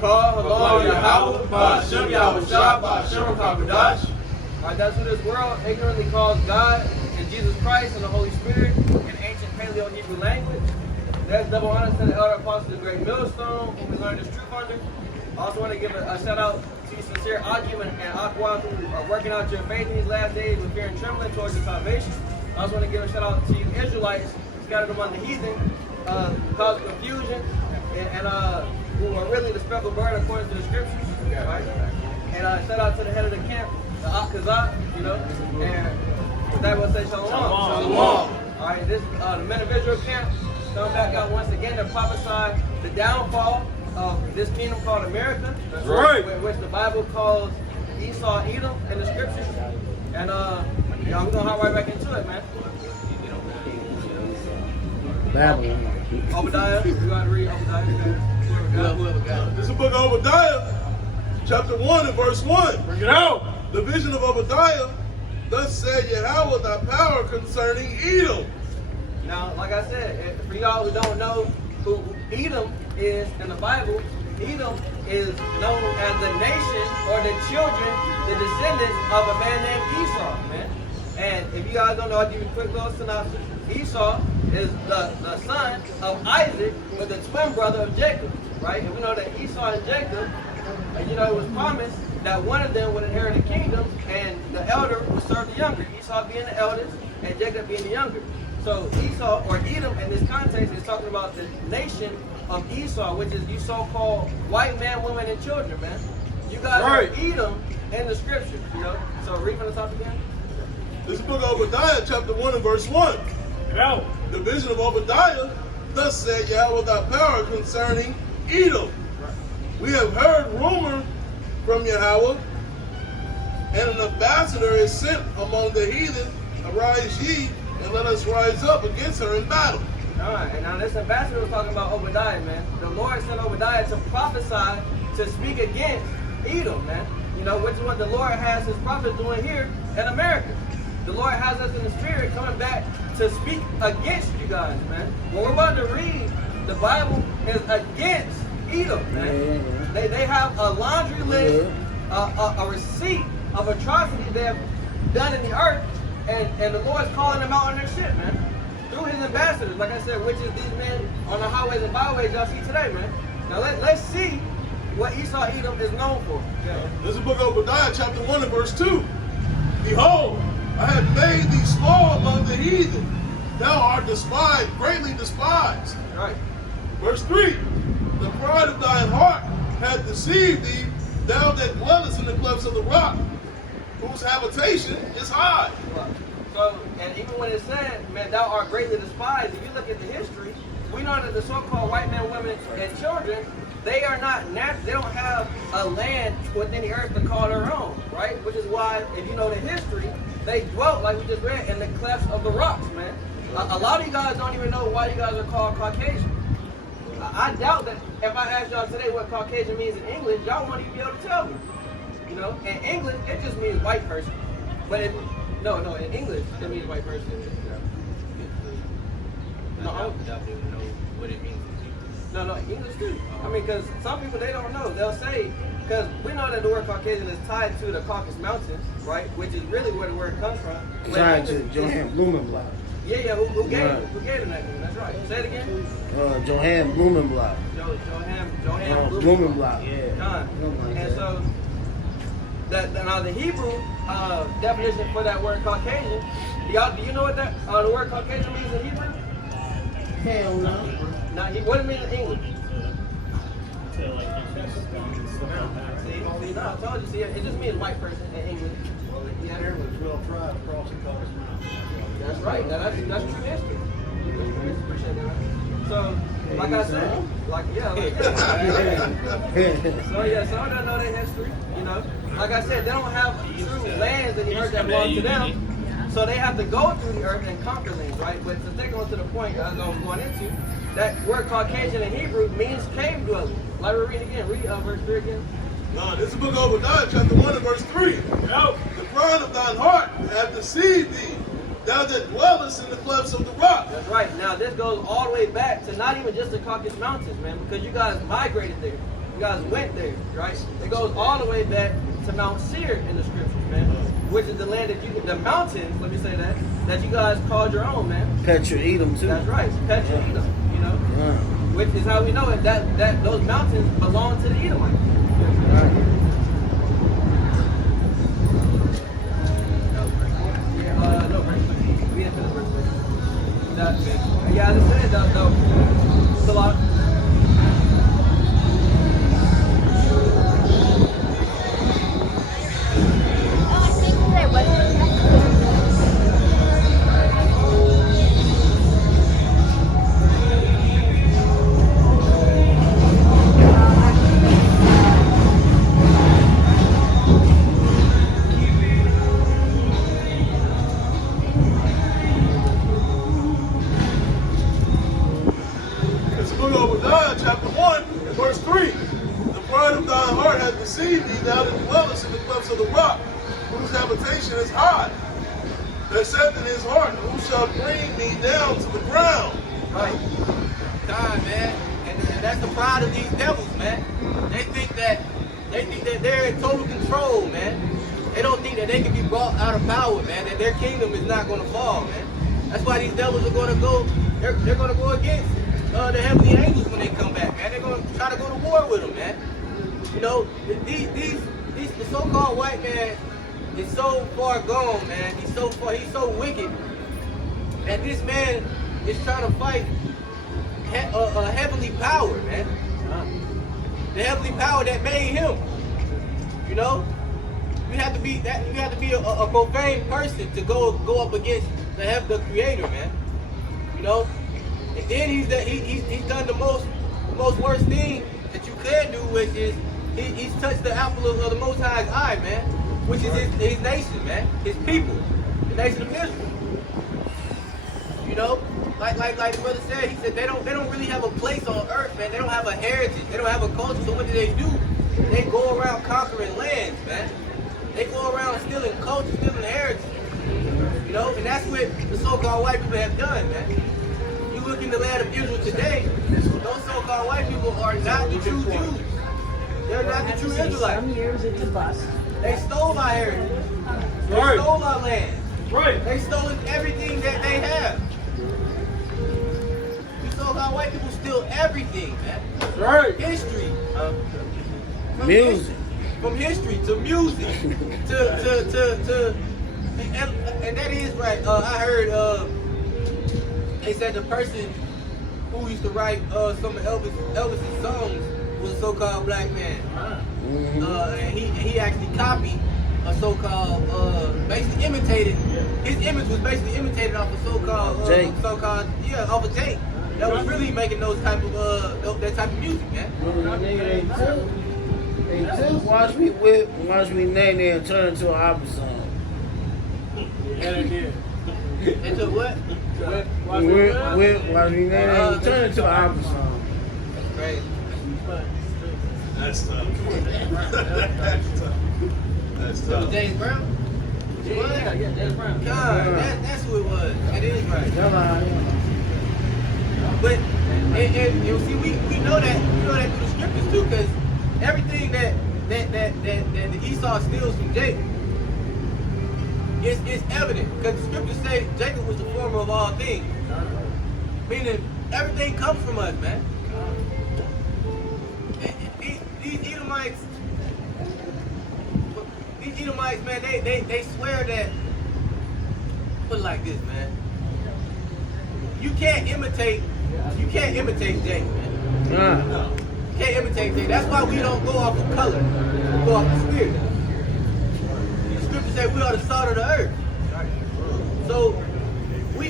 Call Halal Yahweh, Ba'ashem Yahushua, Ba'ashem HaKadosh. Alright, that's who this world ignorantly calls God and Jesus Christ and the Holy Spirit in ancient Paleo-Hebrew language. That's double honor to the elder apostles of the Great Millstone, whom we learned this truth under. I also want to give a shout out to sincere Akim and Aqua who are working out your faith in these last days with fear and trembling towards your salvation. I also want to give a shout out to you Israelites scattered among the heathen, causing confusion, and who are really the speckled bird according to the scriptures. Right? And shout out to the head of the camp, the Akazat, you know, and with that we'll say shalom. Shalom. Alright, this is the men of Israel camp coming back out once again to prophesy the downfall of this kingdom called America. That's right. Which the Bible calls Esau, Edom in the scriptures. And y'all, we're gonna hop right back into it, man. Babylon. Obadiah, you gotta read Obadiah. Whoever got it. This is the book of Obadiah, chapter 1 and verse 1. Bring it out. The vision of Obadiah, thus said Yahweh thy power concerning Edom. Now, like I said, for y'all who don't know who Edom is in the Bible, Edom is known as the nation or the children, the descendants of a man named Esau, man. And if you guys don't know, I'll give you a quick little synopsis. Esau is the son of Isaac, but the twin brother of Jacob, right? And we know that Esau and Jacob, you know, it was promised that one of them would inherit the kingdom and the elder would serve the younger. Esau being the eldest and Jacob being the younger. So Esau, or Edom in this context, is talking about the nation of Esau, which is you so-called white man, women, and children, man. You guys are Edom in the scriptures, you know? So read from the top again. This is the book of Obadiah, chapter 1 and verse 1. No. The vision of Obadiah, thus said Yahweh thy power concerning Edom. We have heard rumor from Yahweh, and an ambassador is sent among the heathen. Arise ye, and let us rise up against her in battle. Alright, and now this ambassador was talking about Obadiah, man. The Lord sent Obadiah to prophesy, to speak against Edom, man. You know, which is what the Lord has his prophets doing here in America. The Lord has us in the spirit coming back to speak against you guys, man. What we're about to read, the Bible is against Edom, man. They have a laundry list, a receipt of atrocities they have done in the earth, and the Lord's calling them out on their shit, man. Through his ambassadors, like I said, which is these men on the highways and byways y'all see today, man. Now let's see what Esau Edom is known for. Yeah. This is the book of Obadiah, chapter 1 and verse 2. Behold, I have made thee small among the heathen. Thou art despised, greatly despised. Right. Verse 3. The pride of thine heart hath deceived thee, thou that dwellest in the clefts of the rock, whose habitation is high. So, and even when it said, man, thou art greatly despised, if you look at the history, we know that the so-called white men, women, and children, they are not they don't have a land within the earth to call their own, right? Which is why, if you know the history, they dwelt, like we just read, in the clefts of the rocks, man. A lot of you guys don't even know why you guys are called Caucasian. I doubt that if I asked y'all today what Caucasian means in English, y'all won't even be able to tell me. You know, in English, it just means white person. But no, in English, it means white person. No, I don't know what it means. No, English too. I mean, because some people, they don't know. They'll say, because we know that the word Caucasian is tied to the Caucasus Mountains, right? Which is really where the word comes from. Tied to Johann Blumenblatt. Yeah, who gave him that name? That's right. Say it again. Johann Blumenblatt. Johann Blumenblatt, yeah. John. And so, now the Hebrew definition for that word Caucasian, do you know what that the word Caucasian means in Hebrew? Hell no. Now, what it means in English? See, no, I told you. See, it just means white person in English. Yeah, there was 12 tribes crossing Caucasus Mountains. That's right. Now, that's true history. Appreciate that. So, like I said, some of them know their history. You know, like I said, they don't have true lands in the earth that belong to them. So they have to go through the earth and conquer lands, right? But to take on to the point as I was going into, that word Caucasian in Hebrew means cave dweller. Like we read again. Read verse 3 again. No, this is the book of Obadiah, chapter 1 and verse 3. No. The pride of thine heart hath deceived thee, thou that dwellest in the clefts of the rock. That's right. Now this goes all the way back to not even just the Caucasus Mountains, man, because you guys migrated there. You guys went there, right? It goes all the way back to Mount Seir in the scriptures, man. Which is the land that you, the mountains, let me say that you guys called your own, man. Petra Edom too. That's right, Petra Edom, you know. Yeah. Which is how we know it, that those mountains belong to the Edomites. No, we didn't finish verse 6. Yeah, as I said, no. It's a lot. It's the book of Obadiah, chapter 1, and verse 3. The pride of thine heart hath deceived thee, thou that dwellest in the clefts of the rock, whose habitation is high. That said in his heart, who shall bring me down to the ground? Right. God, man. And that's the pride of these devils, man. They think that they're in total control, man. They don't think that they can be brought out of power, man. That their kingdom is not going to fall, man. That's why these devils are going to go. They're going to go against the heavenly angels when they come back, man. They're going to try to go to war with them, man. You know, the so-called white man is so far gone, man. He's so wicked that this man is trying to fight a heavenly power, man. The heavenly power that made him. You know, you have to be a profane person to go up against the Creator, man. You know, and then he's done the most worst thing that you could do, which is he's touched the apple of the Most High's eye, man, which is his nation, man, his people, the nation of Israel. You know, like the brother said, he said they don't really have a place on earth, man. They don't have a heritage, they don't have a culture. So what do? They go around conquering lands, man. They go around stealing culture, stealing heritage. You know, and that's what the so-called white people have done, man. You look in the land of Israel today, those so-called white people are not the true Jews. They're not the true Israelites. Some years it's a bust. They stole our heritage. They stole our land. Right. They stole everything that they have. You so-called white people steal everything, man. Right. History. Music. From history to music to and that is right. I heard they said the person who used to write some of Elvis's songs was a so-called black man. And he actually copied a so-called basically imitated. His image was basically imitated off a so-called off of Jake. That was really making those type of that type of music, man. They took Watch Me Whip, Watch Me Nay Nay and turn it into an opera song. Yeah, they did. They took what? Whip, Watch Me Nay Nay and turn it into an opera song. That's crazy. That's tough. That's tough. That's tough. James Brown? Yeah, James Brown. God, that's who it was. That is right. Come on. But and you see, we know that through the scriptures too, because everything that the Esau steals from Jacob is evident. Because the scriptures say Jacob was the former of all things, meaning everything comes from us, man. These Edomites, man, they swear that. Put it like this, man. You can't imitate Jacob, man. You can't imitate Jacob. That's why we don't go off of color. We go off the spirit. The scripture says we are the salt of the earth. So we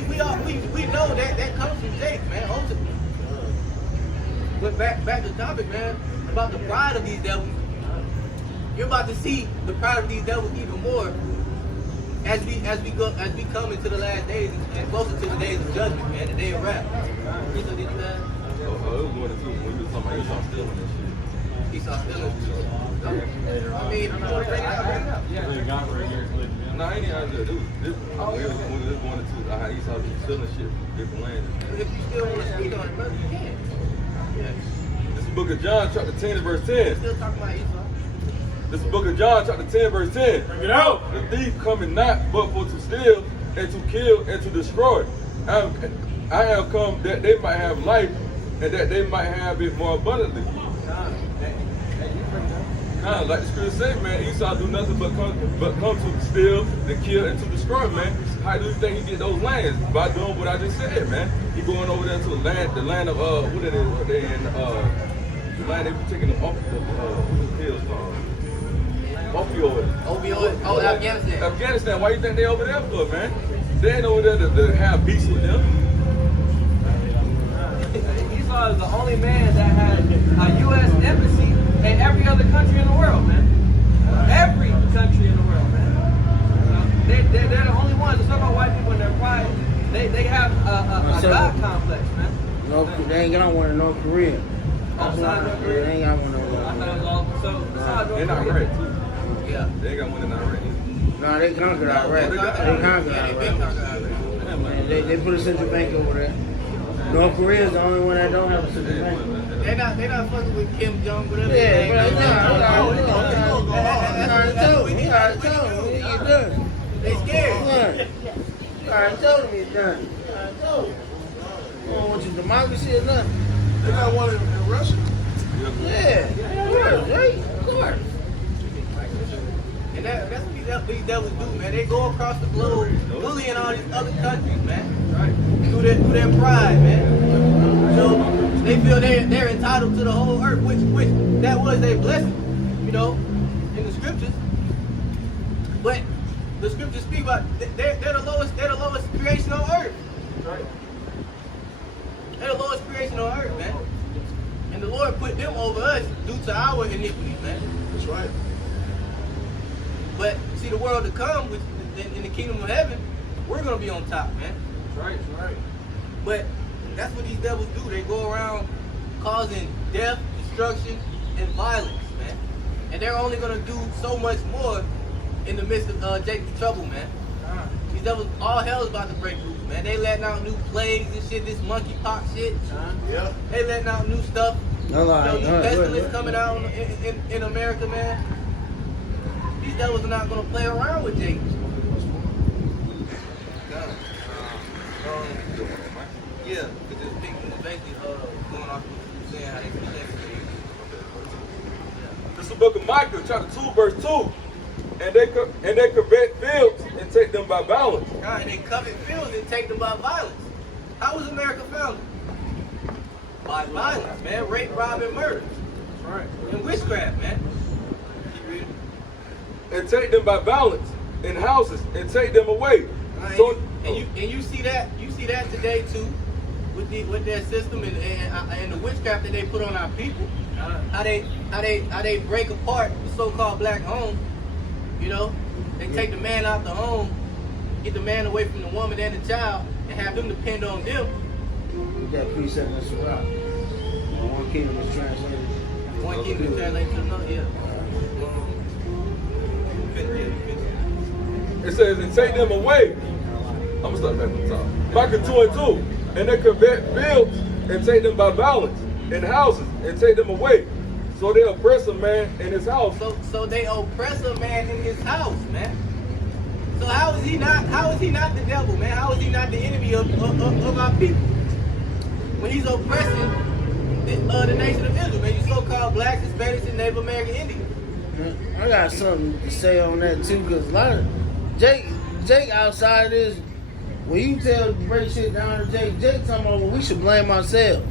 know that comes from Jacob, man, ultimately. But back to the topic, man, about the pride of these devils. You're about to see the pride of these devils even more as we come into the last days and closer to the days of judgment, man, the day of wrath. Did you have? It was more than two when we was talking about Esau stealing and shit. Esau stealing. I mean, if you want to bring it out, bring it out. No, I ain't out there. This was one or two. How Esau was stealing shit from different lands. If you still want to speak on it, brother, you can. Yeah. This is book of John, chapter 10 and verse 10. Still talking about Esau. This is the book of John, chapter 10, verse 10. Bring it out. The thief cometh not but for to steal and to kill and to destroy. I have come that they might have life and that they might have it more abundantly. Like the scripture say, man, Esau do nothing but come to steal, to kill, and to destroy, man. How do you think he get those lands? By doing what I just said, man. He going over there to the land of what it is, what they in the land they be taking them off the hills from. Opioid. Oh, Afghanistan. Afghanistan. Why you think they over there for, man? They ain't over there to have beef with them. Esau is the only man that had a U.S. embassy in every other country in the world, man. Every country in the world, man. They're the only ones. It's not about white people and their pride. They have a God complex, man. No, they ain't got one in North Korea. Outside North They Korea. ain't got one in I North thought it was Korea. all so. Besides They're North not Korea. right, too. Yeah. They ain't got one in Iraq. No, they conquered Iraq. They conquered Yeah, they been Iraq. conquered Iraq. They put a central bank over there. North Korea is the only one that don't have a central bank. They not fucking with Kim Jong, whatever. Yeah, his name is. he already told me he's done. They scared. He already told me he's done. He already told me. You don't want your democracy or nothing. They got one in Russia. Yeah, of course, right? Of course. And that's what these devils do, man. They go across the globe, bullying all these other countries, man. Right? Through their pride, man. So they feel they're entitled to the whole earth, which that was their blessing, you know, in the scriptures. But the scriptures speak about they're the lowest creation on earth. Right. They're the lowest creation on earth, man. And the Lord put them over us due to our iniquities, man. That's right. But see, the world to come, which in the kingdom of heaven, we're gonna be on top, man. Right. Right. But that's what these devils do. They go around causing death, destruction, and violence, man. And they're only gonna do so much more in the midst of Jacob's trouble, man. These devils, all hell is about to break loose, man. They letting out new plagues and shit, this monkeypox shit. Yeah. They letting out new stuff. No lie. New pestilence coming out in America, man. These devils are not gonna play around with Jacob. Yeah, it's just basically going off what you saying, how they can This is the book of Micah, chapter 2, verse 2. And they covet fields and take them by violence. God, and they covet fields and take them by violence. How was America founded? By violence, man. Rape, rob, and murder. That's right. And witchcraft, man. Keep reading. And take them by violence in houses and take them away. So, And you see that today too, with their system and the witchcraft that they put on our people. How they break apart the so-called black home. You know, they take the man out the home, get the man away from the woman and the child, and have them depend on them. With that precept in Surah. One kingdom is translated. One kingdom translated to another. Yeah. it says, and take them away. I'm going to start back on the top. Micah 2 and 2. And they covet fields and take them by violence, and houses and take them away. So they oppress a man in his house. So they oppress a man in his house, man. So how is he not the devil, man? How is he not the enemy of our people? When he's oppressing the nation of Israel, man, you so-called blacks, Hispanics, and Native American Indians. I got something to say on that too, because a lot of Jake outside this, when you break shit down to Jake talking about, well, we should blame ourselves.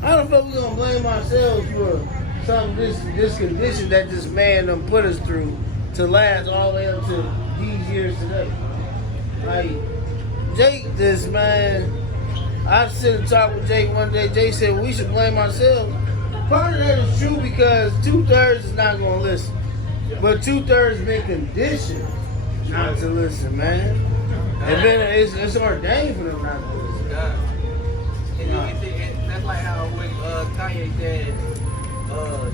How the fuck we gonna blame ourselves for this condition that this man done put us through to last all the way up to these years today? Like, Jake, this man, I sit and talk with Jake one day. Jake said, we should blame ourselves. Part of that is true because 2/3 is not gonna listen. But 2/3 been conditioned not to listen, man. And then it's ordained for them not to listen. God. And that's like how when Kanye said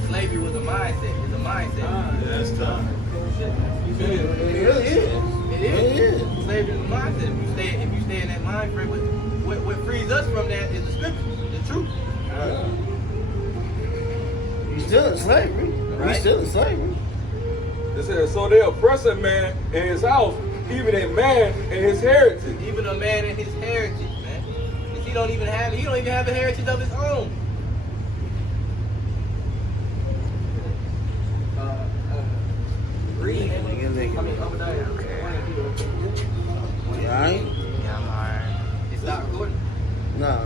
slavery was a mindset. It's a mindset. Yeah, it's tough. It really is. It is. Slavery is a mindset. If you stay in that mind frame, what frees us from that is the scripture, the truth. still in slavery. We Right. still in slavery. It says, so they oppress a man in his house, even a man in his heritage. Even a man in his heritage, man. 'Cause he don't even have a heritage of his own. Read. Obadiah. You alright? Yeah, I'm alright. It's not recording. No.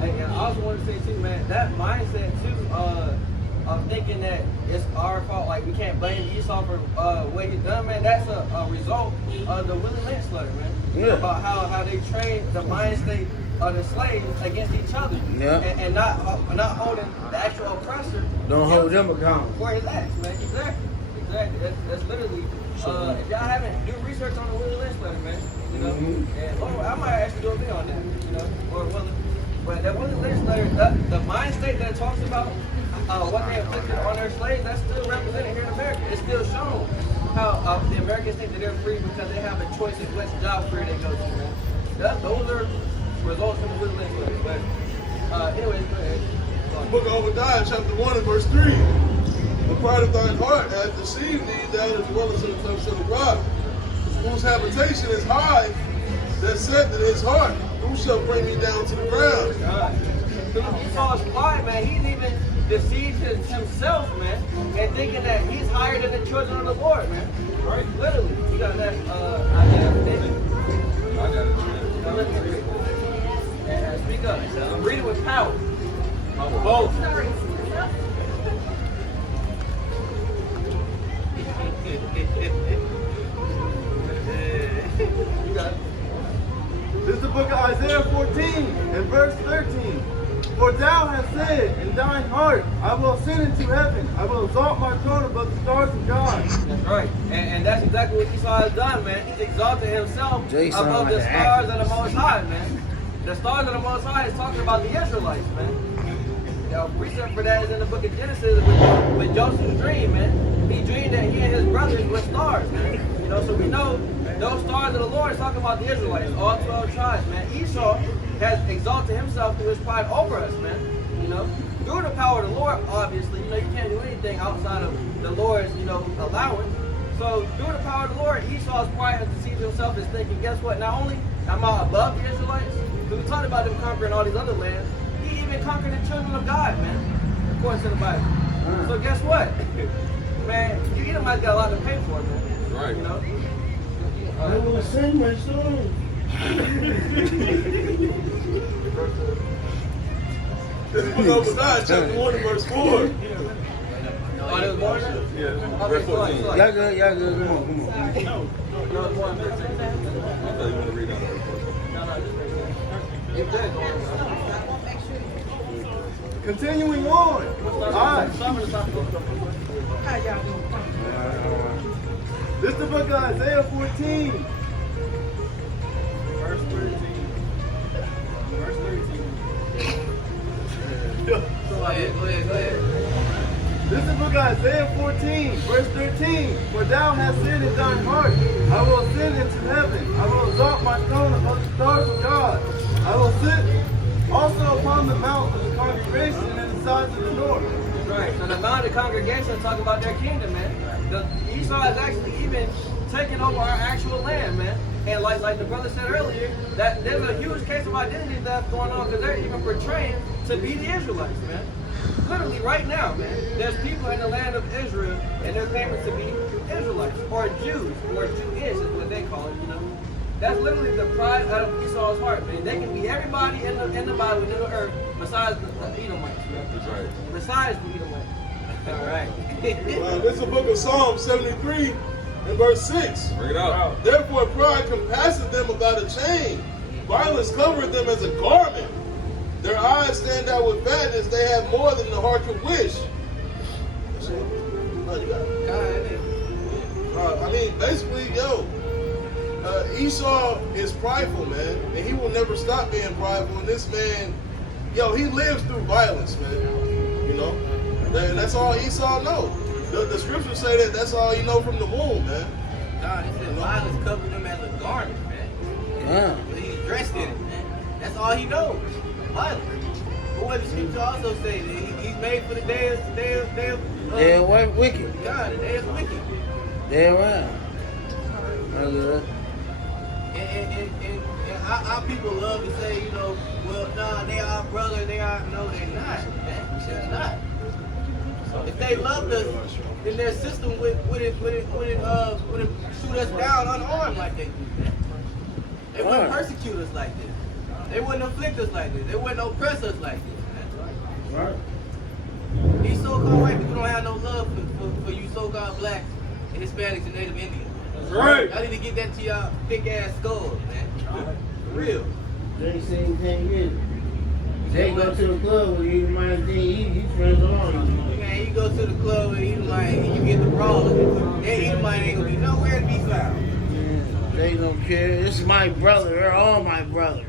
Hey, and I also want to say too, man, that mindset too, of thinking that it's our fault, like we can't blame Esau for what he done, man. That's a result of the Willie Lynch letter, man. Yeah. About how they trained the mind state of the slaves against each other, Yeah. and not holding the actual oppressor. Don't hold them accountable. for his acts, man. Exactly. That's literally. If y'all haven't do research on the Willie Lynch letter, man, you know, and I might actually do a video on that, you know, or whether. But that Willie Lynch letter, the mind state that talks about what they inflicted on their slaves, that's still represented here in America. It's still shown how the Americans think that they're free because they have a choice of which job career they go to, man. Those are results from the Willie Lynch letter. But anyways, go ahead. Go on. Book of Obadiah, chapter 1 and verse 3. The pride of thine heart hath deceived thee, thou that dwellest in the clefts of the rock, whose habitation is high, that said in his heart, who shall bring me down to the ground? God. Esau's pride, man, he's even deceived himself, man, and thinking that he's higher than the children of the Lord, man. Right? Literally. You got that idea of David. I got it. Now let me read it. And speak up. Read it with power. Both. You got it. This is the book of Isaiah 14 and verse 13. For thou hast said in thine heart, I will ascend into heaven. I will exalt my throne above the stars of God. That's right. And that's exactly what Esau has done, man. He's exalted himself Jason above like the an stars activist. of the Most High, man. The stars of the Most High is talking about the Israelites, man. Precept for that is in the book of Genesis with Joseph's dream, man. He dreamed that he and his brothers were stars, man. You know, so we know those stars of the Lord is talking about the Israelites, all 12 tribes, man. Esau has exalted himself through his pride over us, man. You know, through the power of the Lord, obviously. You know, you can't do anything outside of the Lord's, you know, allowance. So through the power of the Lord, Esau's pride has deceived himself as thinking, guess what? Not only am I above the Israelites, but we talked about them conquering all these other lands. He even conquered the children of God, man, according to the Bible. So guess what? Man, you Edomites got a lot to pay for, man. Right. You know? I will sing my song. This is the book of Obadiah, chapter 1 and verse 4. Oh, there was more than that? Yeah. Okay, Verse go on, 14. go on. Y'all good. Come on. There was more than 13. I thought you want to read out verse 14. No, just you good. Go on. Continuing on. This is the book of Isaiah 14. Verse 13. Go ahead. This is the book of Isaiah 14, verse 13. For thou hast said in thine heart, I will ascend into heaven. I will exalt my throne above the stars of God. I will sit also upon the mount of the congregation in the sides of the north. Right. So the Mount of the Congregation is talking about their kingdom, man. Esau is actually even taking over our actual land, man. And like the brother said earlier, that there's a huge case of identity theft going on because they're even portraying to be the Israelites, man. Literally right now, man. There's people in the land of Israel and they're claiming to be Israelites or Jews or Jewish is what they call it, you know. That's literally the pride out of Esau's heart, man. They can be everybody in the Bible, in the earth, besides the Edomites, man. That's right. Besides the Edomites. All right. This is the book of Psalm 73 and verse 6. Bring it out. Therefore pride compasseth them about a chain. Violence covereth them as a garment. Their eyes stand out with fatness. They have more than the heart could wish. I mean, basically, Esau is prideful, man. And he will never stop being prideful. And this man, he lives through violence, man. You know? And that's all Esau knows. The scriptures say that that's all he know from the womb, man. God, he said violence covered him as a garment, man. Yeah. He's dressed in it, man. That's all he knows. Violence. But what the scripture also say, that he's made for the day of They're wicked. God, the day of the wicked. They're around. And our people love to say, you know, well, nah, they are brothers, they are, no, they're not, man. They're not. If they loved us, then their system wouldn't shoot us down unarmed like they do, man. They wouldn't persecute us like this. They wouldn't afflict us like this. They wouldn't oppress us like this, man. Right. These so-called white people don't have no love for you so-called blacks and Hispanics and Native Indians. Right. I need to get that to y'all thick-ass skulls, man. For real. Jay said he can't get it. Jay go to the club with you, man. He friends along. Man, you go to the club with Edomite and you get the brawler. That Edomite ain't gonna be nowhere to be found. Yeah, Jay don't care. This is my brother. They're all my brothers.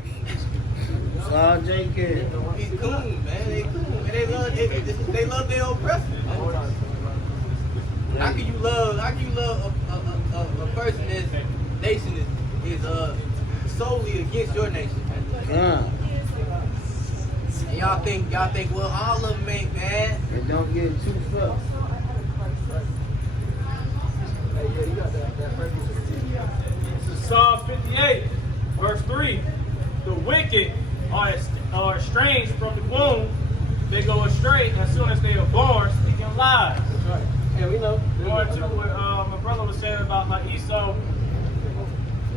That's all Jay cares. He's cool, man. They cool, man. They love their oppressors. Man. How can you love a person that's nation is solely against your nation? Yeah. And y'all think, well, all of them ain't bad. And don't get too fucked. This is Psalm 58, verse 3. The wicked are estranged from the womb. They go astray as soon as they are born, speaking lies. Right. Yeah, we know. Going to what my brother was saying about like Esau,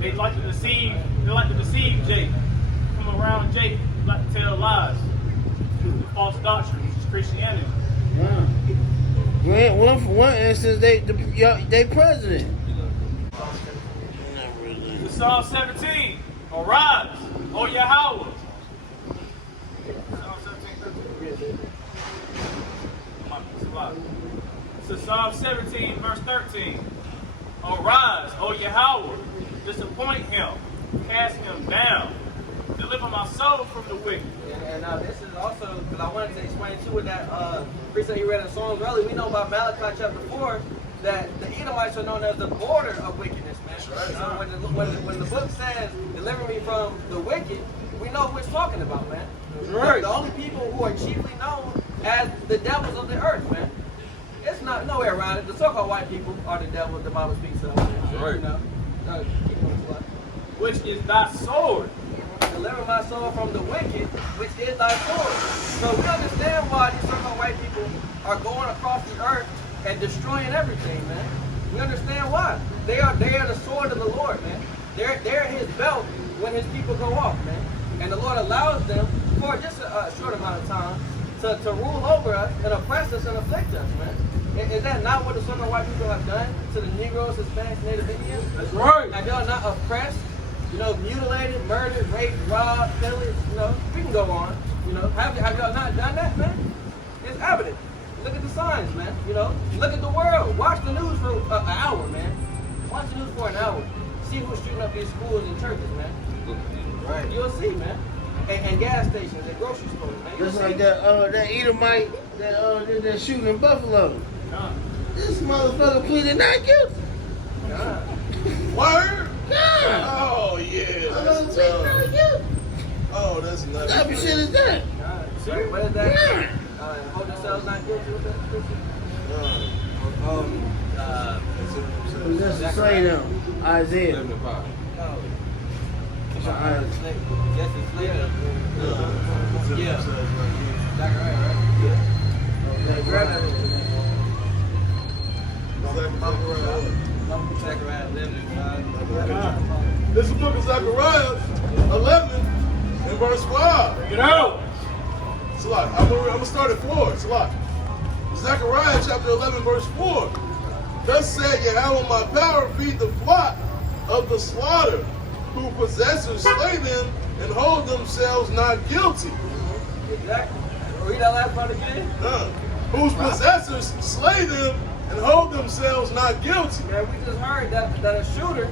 they like to deceive. They like to deceive Jake. Come around Jake, like to tell lies, false doctrine, which is Christianity. Yeah. One instance, they president. This is Psalm 17. Arise, O Yahweh. Psalm 17, 13. Come on, it's a lot. This is Psalm 17, verse 13. Arise, O Yahweh, disappoint him, cast him down, deliver my soul from the wicked. And this is also, because I wanted to explain too with that precept you read in Psalms earlier, we know about Malachi chapter 4 that the Edomites are known as the border of wickedness, man. Right. So when the book says, deliver me from the wicked, we know who it's talking about, man. Right. The only people who are chiefly known as the devils of the earth, man. It's not no way around it. The so-called white people are the devils the Bible speaks of. Right. You know? Which is thy sword. Deliver my soul from the wicked, which is thy sword. So we understand why these so-called white people are going across the earth and destroying everything, man. We understand why. They are the sword of the Lord, man. They're his belt when his people go off, man. And the Lord allows them for just a short amount of time to rule over us and oppress us and afflict us, man. Is that not what the so-called white people have done to the Negroes, Hispanics, Native Indians? That's right. Have y'all not oppressed, mutilated, murdered, raped, robbed, pillaged, we can go on. Have y'all not done that, man? It's evident. Look at the signs, man. Look at the world. Watch the news for an hour, man. Watch the news for an hour. See who's shooting up these schools and churches, man. Right. You'll see, man. And gas stations and grocery stores, man. Just like that Edomite that did that shooting in Buffalo. This motherfucker pleaded not guilty. Word? Yeah. Oh, yeah. I don't think not guilty. Oh, that's What nuts. type of shit is that? What is that? Yeah. Hold themselves not guilty with that scripture? Who's this to say them? Isaiah. 11 and 5. Jesse Slater. Yeah. Zachariah, right? Okay, Grab right. that. Zachariah 11 and 5. This is the book of Zechariah 11 and verse 5. Get out. Salak, I'm gonna start at 4. Salak. Zechariah chapter 11 verse 4. Thus said Yahweh, my power feed the flock of the slaughter, who possessors slay them and hold themselves not guilty. Exactly. Read that last part again. Whose possessors slay them and hold themselves not guilty. Man, we just heard that a shooter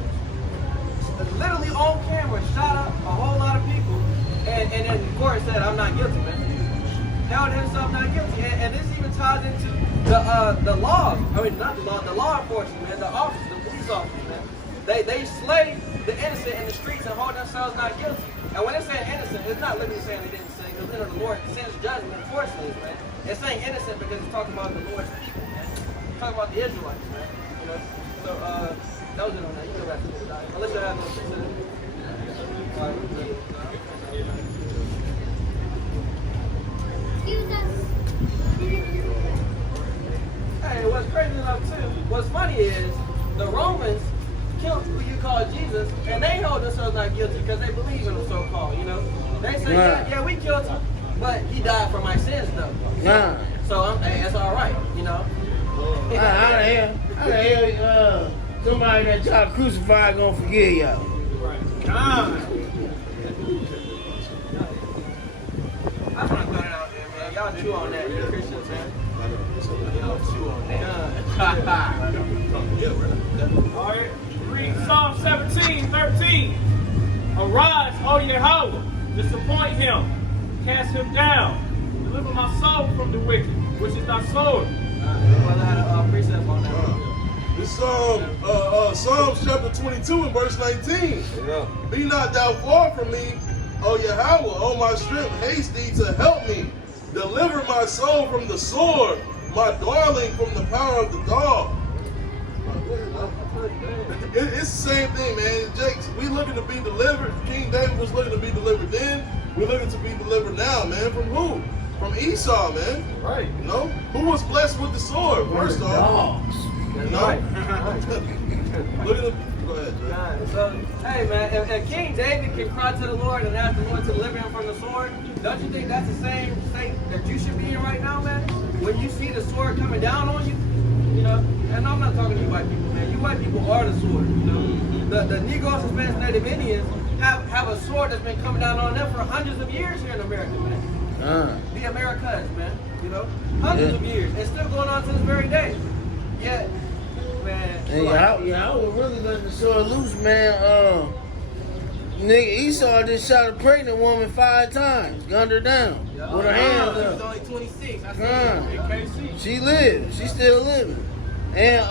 literally on camera shot up a whole lot of people, and then the court said, I'm not guilty, man. Held himself not guilty. And this even ties into the law. I mean, not the law, the law enforcement, man, the officers, the police officers, man. They slay the innocent in the streets and hold themselves not guilty. And when they say innocent, it's not literally saying they didn't sin. the Lord sends judgment for slaves, man. It's saying innocent because it's talking about the Lord's people, man. It's talking about the Israelites, man. You know? So, that was it on that. You can go back to the diet. Unless you have no specific. Hey, what's crazy enough too, what's funny is the Romans killed who you call Jesus, and they hold themselves not guilty because they believe in the so-called, you know? They say, yeah, we killed him, but he died for my sins though. So hey, that's all right, you know? How the hell, somebody that y'all crucified gonna forgive y'all? I just want to put it out there, man. Y'all chew on that, you Christians, man. Y'all chew on that. All right. Read Psalm 17:13. Arise, O Yahweh, disappoint him, cast him down, deliver my soul from the wicked, which is thy sword. Brother had a precept on that. This Psalms chapter 22 and verse 19. Yeah. Be not thou far from me, O Yahweh, O my strength, haste thee to help me. Deliver my soul from the sword, my darling from the power of the dog. It's the same thing, man. Jake, we looking to be delivered. King David was looking to be delivered then. We're looking to be delivered now, man. From who? From Esau, man. Right. You know? Who was blessed with the sword, first off? That's No. right. Look at the... Go ahead, Jake. So, hey man, if King David can cry to the Lord and ask the Lord to deliver him from the sword, don't you think that's the same state that you should be in right now, man? When you see the sword coming down on you, you know? And I'm not talking to you white people, man. You white people are the sword, you know? The Negroes, Hispanics, Native Indians have a sword that's been coming down on them for hundreds of years here in America, man. The Americas, man, you know? Hundreds of years. It's still going on to this very day. Yet, man. And I was really letting the sword loose, man. Nigga Esau just shot a pregnant woman 5 times, gunned her down with her hands She's up. only 26. I see it. She lives. She's still living. And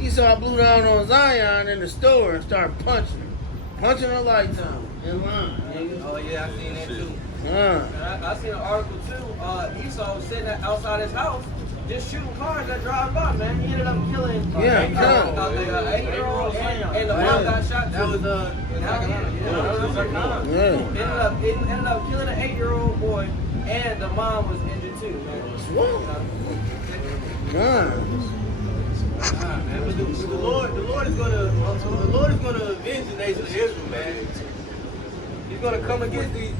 Esau blew down on Zion in the store and started punching her lights out in line. Nigga. Oh yeah, I seen that too. And I seen an article too. Esau was sitting outside his house, just shooting cars that drive by. Man, he ended up killing an 8-year-old, and the mom got shot. That was Ended up killing an 8-year-old boy, and the mom was injured too. Man. man, but the Lord is gonna avenge the nation of Israel, man. He's gonna come against the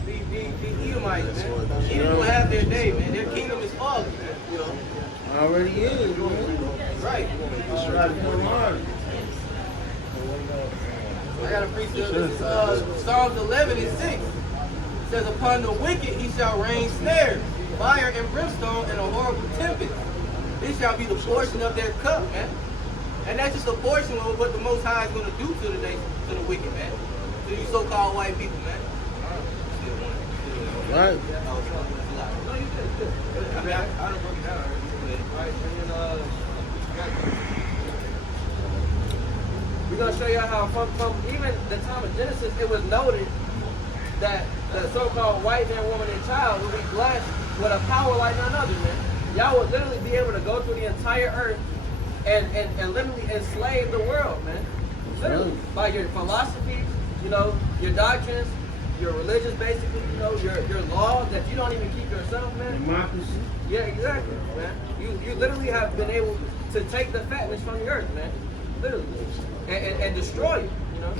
Edomites, man. Edom will have their day, man. Their kingdom is falling, man. You know. Already is, man. Right. I got a precept. This is Psalms 11:6. It says, upon the wicked he shall rain snares, fire and brimstone, and a horrible tempest. This shall be the portion of their cup, man. And that's just a portion of what the Most High is going to do to the nation, to the wicked, man. To you so-called white people, man. Right. I mean, I don't broke it down. Right? We're going to show you how from even the time of Genesis, it was noted that the so-called white man, woman, and child will be blessed with a power like none other, man. Y'all would literally be able to go through the entire earth and literally enslave the world, man. Literally. By your philosophies, you know, your doctrines, your religious, basically, you know, your laws that you don't even keep yourself, man. Democracy. Yeah, exactly, man. You literally have been able to take the fatness from the earth, man. Literally. And destroy it, you know?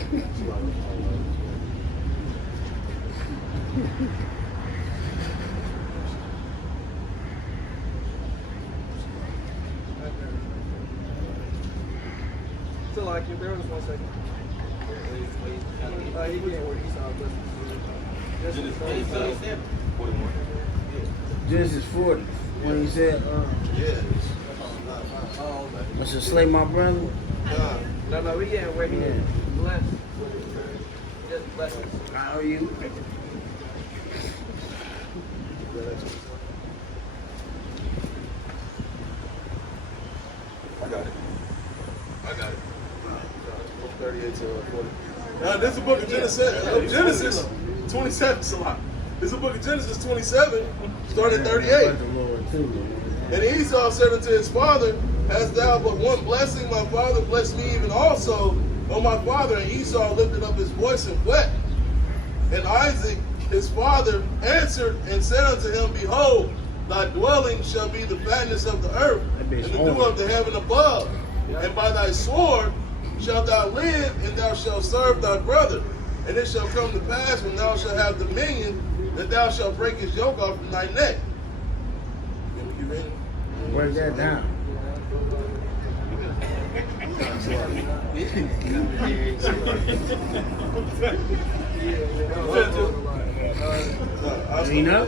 So, like, you bear with us 1 second. You can't work Esau, but Genesis 40. When he said, I should slay my brother. No, we getting where he is. Blessed. Just blessings. How are you? I got it. 38 to 40. This is the book of Genesis 27, Salah. This is the book of Genesis 27, starting at 38. But the Lord too, man. And Esau said unto his father, Hast thou but one blessing, my father? Bless me even also, O my father. And Esau lifted up his voice and wept. And Isaac, his father, answered and said unto him, Behold, thy dwelling shall be the fatness of the earth, and the dew of the heaven above. And by thy sword shalt thou live, and thou shalt serve thy brother. And it shall come to pass, when thou shalt have dominion, that thou shalt break his yoke off from thy neck. You ready? Break that down. You know?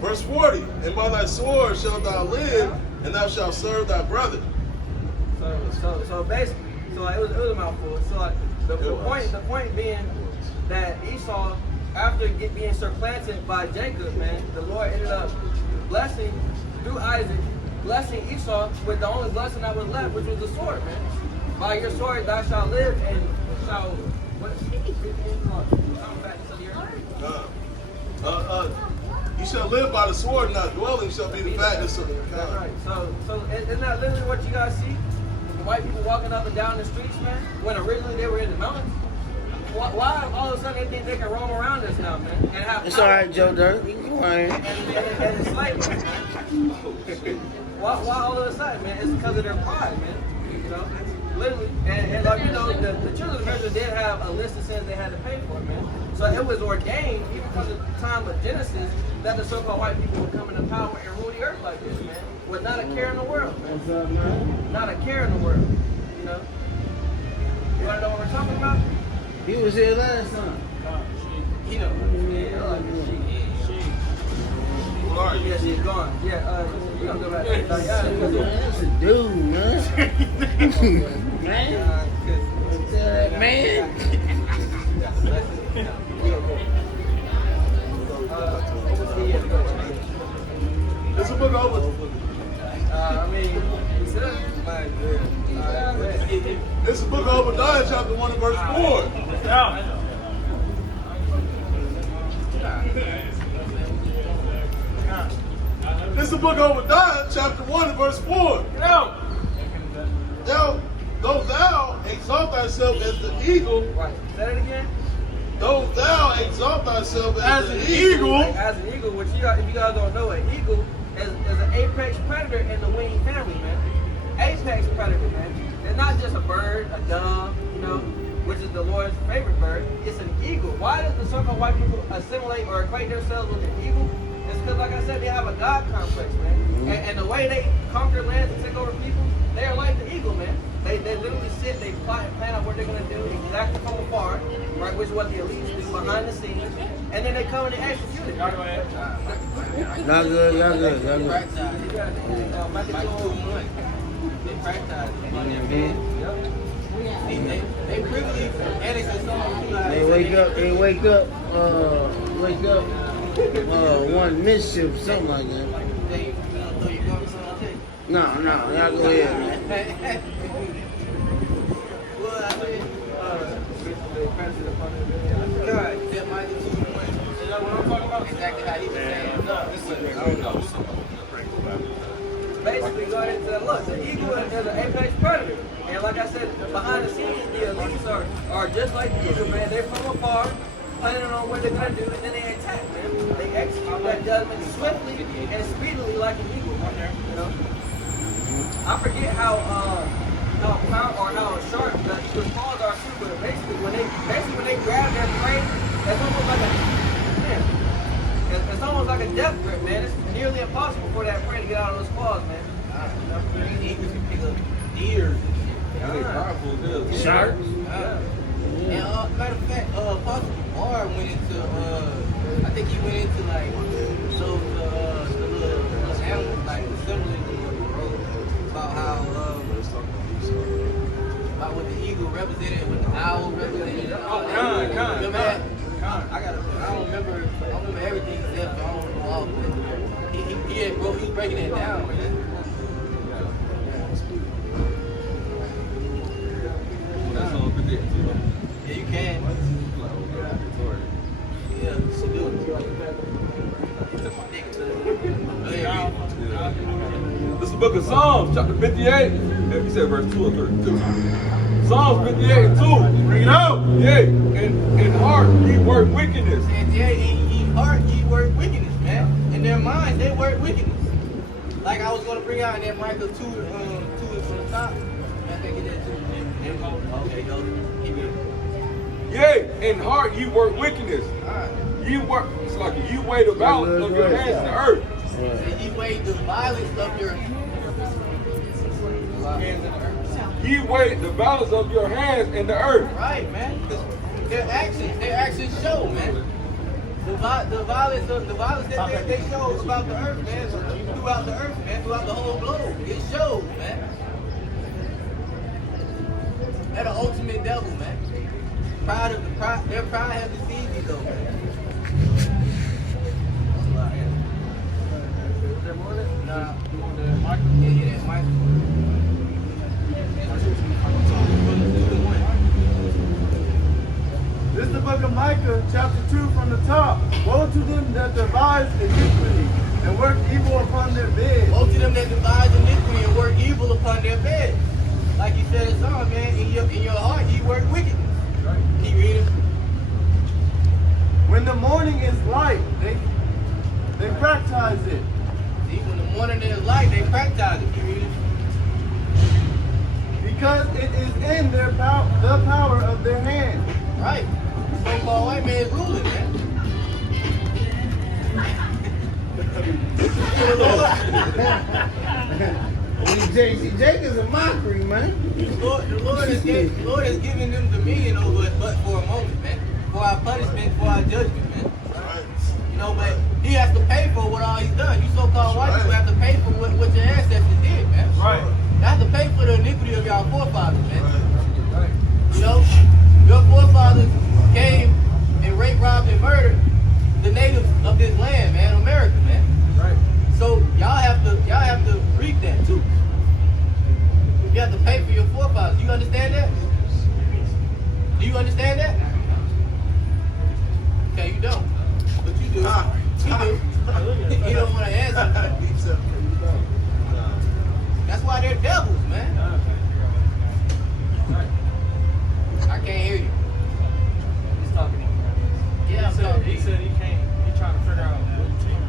Verse 40, and by thy sword shalt thou live, and thou shalt serve thy brother. So basically, so like, it was a mouthful. So like the point being that Esau, after being supplanted by Jacob, man, the Lord ended up blessing through Isaac, blessing Esau with the only blessing that was left, which was the sword, man. By your sword thou shalt live, and shall You shall live by the sword, and thy dwelling shall be the fatness of the That's right. So isn't that literally what you guys see? The white people walking up and down the streets, man, when originally they were in the mountains? Why all of a sudden they think they can roam around us now, man? And have It's all right, Joe Dirt. You can go ahead. and enslave them. Why all of a sudden, man? It's because of their pride, man. You know, literally. And like, you know, the children of Israel did have a list of sins they had to pay for, man. So it was ordained, even from the time of Genesis, that the so-called white people would come into power and rule the earth like this, man. With not a care in the world, man. What's up, man? Not a care in the world, you know. You want to know what we're talking about? He was here last time. You know. Yeah, she's gone. Yeah, we're going to go back. That's a dude, man. Man. Man. It's a book over. I mean, It's the book of Obadiah, chapter 1 and verse 4. This is the book of Obadiah, chapter 1 and verse 4. Though thou exalt thyself as the eagle, Right. Say it again. though thou exalt thyself as the eagle, As an eagle, which if you guys don't know, an eagle is an apex predator in the winged family, man. Apex predator, man. It's not just a bird, a dove, you know, which is the Lord's favorite bird. It's an eagle. Why does the so-called white people assimilate or equate themselves with an eagle? It's because, like I said, they have a God complex, man. And the way they conquer lands and take over people, they are like the eagle, man. They literally sit, they plot and plan out what they're going to do exactly from afar, right, which is what the elites do behind the scenes, and then they come and they execute it. Y'all go ahead. Y'all good, y'all good, y'all good. They practice on their bed. They privilege annexing some. They wake up, one mischief, something like that. No, y'all go ahead, man. Exactly how he was saying. Basically, go ahead and say, look, the eagle is an apex predator. And like I said, behind the scenes, the elites are just like the eagle, man. They're from afar, planning on what they're going to do, and then they attack, man. They execute that judgment swiftly and speedily like an eagle, you know? I forget how sharp the claws are too, but basically when they grab their prey, it's almost like it's almost like a death grip, man. It's nearly impossible for that prey to get out of those claws, man. These eagles can pick up deer. Sharks? And matter of fact, Apostle Bar went into I think he went into like the little animals, like the symbolism about how about what the eagle represented, what the owl represented. Remember that? I don't remember everything except I don't know all of it. He was breaking it down, man. book of Psalms, chapter 58. You said verse 2 or 3? Psalms 58 and 2. Bring it out. Yea, in heart ye work wickedness. And yeah, in heart ye work wickedness, man. In their minds, they work wickedness. Like I was going to bring out in that Micah 2 is from the top. I think it is 2. Okay, go. Keep it. Yea, in heart ye work wickedness. Alright. Ye work, it's like you weigh the balance of your hands in the earth. And ye weigh the violence of your hands in the earth. Ye weigh the balance of your hands in the earth. Right, man. 'Cause their actions show, man. The violence that they show about the earth, man, throughout the earth, man, throughout the whole globe. It shows, man. They're the ultimate devil, man. Their pride has deceived you, though, man. Nah, yeah, that's Michael. This is the book of Micah, chapter 2 from the top. Woe to them that devise iniquity and work evil upon their bed. Woe to them that devise iniquity and work evil upon their bed. Like you said in Psalm, man, in your heart ye work wickedness. Keep reading. When the morning is light, they practice it. See, when the morning is light, they practice it. Keep reading. Because it is in their the power of their hand. Right. So-called white man is ruling, man. Jake is a mockery, man. The Lord has given them dominion over us, but for a moment, man. For our punishment, for our judgment, man. You know, but he has to pay for what all he's done. You so-called white people have to pay for what your ancestors did, man. Right. You have to pay for the iniquity of your forefathers, man. You know, your forefathers came and raped, robbed, and murdered the natives of this land, man, America, man. Right. So y'all have to reap that too. You have to pay for your forefathers. Do you understand that? Do you understand that? Okay, you don't. But you do. You do. You don't want to answer. That's why they're devils, man. I can't hear you. He's talking. Yeah, I'm talking. He said he can't. He's trying to figure out what team.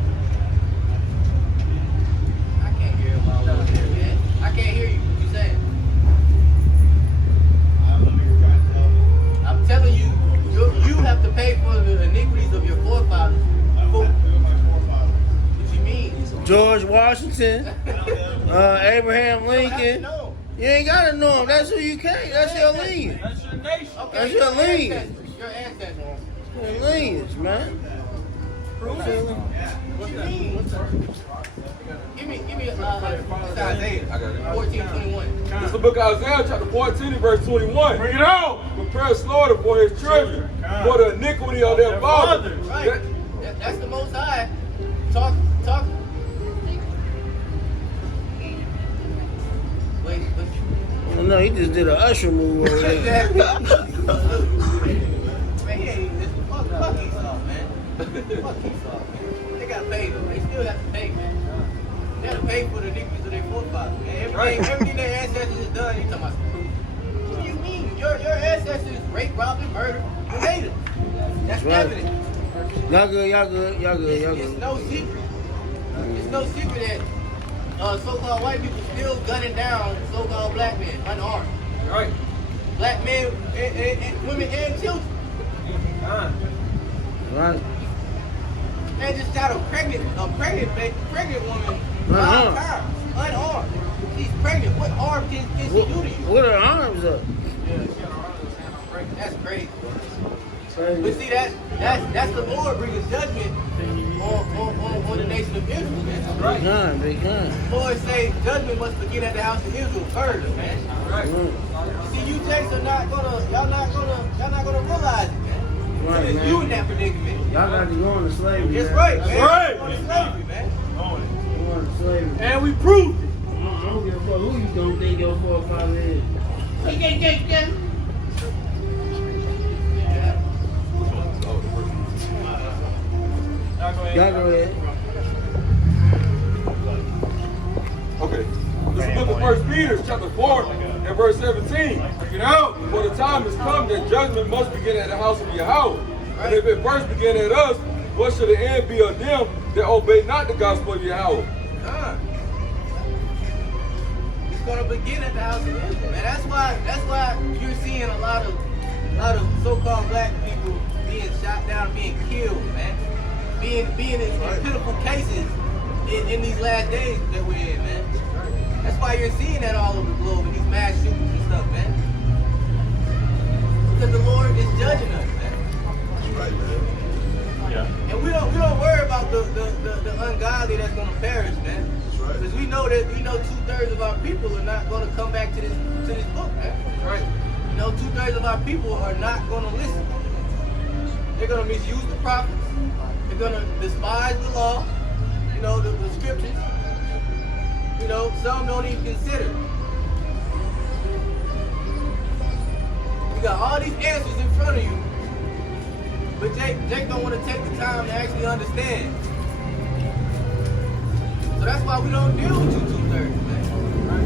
I can't hear him all over here, man. I can't hear you. What you saying? I'm telling you, you have to pay for the iniquities of your forefathers. What you mean? George Washington, Abraham Lincoln. No. You ain't gotta know him. That's who you can't. That's your lineage. That's your nation. Okay, That's your lineage. ancestors. Your ancestors. Your lineage, man. Prove it. What you mean? Give me it's Isaiah I got it. 14:21. This is the book of Isaiah, chapter 14, verse 21. Bring it out. Prepare slaughter for his children, for the iniquity of their fathers. Right. That's the Most High. Talk. Wait. Oh, no, he just did an usher move over there. Man, he ain't this. Fuck Esau, man. Fuck Esau, man. They gotta pay though. They still have to pay, man. They gotta pay for the iniquities of their forefathers, man. Everything their ancestors has done, you talking about some proof. What do you mean? Your ancestors raped, robbed, and murdered the natives. That's Right. evident. Y'all good. It's no secret. It's no secret that so-called white people still gunning down so-called black men unarmed. Right. Black men, and women, and children. Right. They just got a pregnant woman 5 Uh-huh. times, unarmed. She's pregnant. What harm can she do to you? What are her arms up? That's crazy. But see, that's the Lord bringing judgment on the nation of Israel, man. They can. The Lord say judgment must begin at the house of Israel first, man. See, you Jakes are not gonna realize it, man. Right, So it's man. you in that predicament. Y'all got to go into slavery. It's man. right, man. That's right. You're going to slavery, man. Go into slavery. And we proved it. I don't give a fuck who you don't think your forefather is. Y'all go ahead. Y'all go ahead. Okay. Peter chapter 4 and verse 17. Get out. For the time has come that judgment must begin at the house of Yahweh. And if it first begin at us, what should the end be of them that obey not the gospel of Yahweh? It's gonna begin at the house of Israel, man. That's why you're seeing a lot of so-called black people being shot down, being killed, man. Being in pitiful cases in these last days that we're in, man. That's why you're seeing that all over the globe in these mass shootings and stuff, man. Because the Lord is judging us, man. That's right, man. Yeah. And we don't worry about the ungodly that's gonna perish, man. That's right. Because we know 2/3 of our people are not gonna come back to this book, man. Right. 2/3 of our people are not gonna listen. They're gonna misuse the prophets. They're gonna despise the law, the scriptures. Some don't even consider. You got all these answers in front of you, but Jake don't want to take the time to actually understand. So that's why we don't deal with 2/3, man.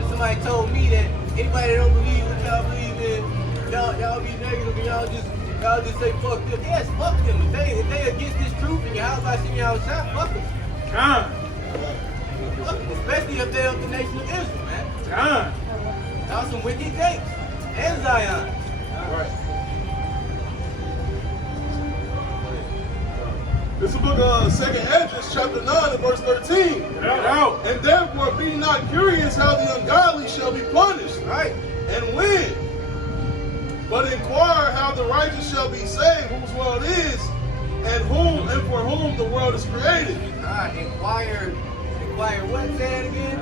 And somebody told me that anybody that don't believe what y'all believe in, y'all be negative and y'all just say fuck them. Yes, fuck them. If they against this truth and y'all about to see y'all shot, fuck them. John. Fuck them. Especially if they're of the nation of Israel, man. John. Y'all some wicked Jakes and Zion. Right. This is the book of 2nd Esdras, chapter 9 and verse 13. Get out. And therefore be not curious how the ungodly shall be punished, Right. and when. But inquire how the righteous shall be saved, whose world is, and for whom the world is created. Inquire what? Say it again.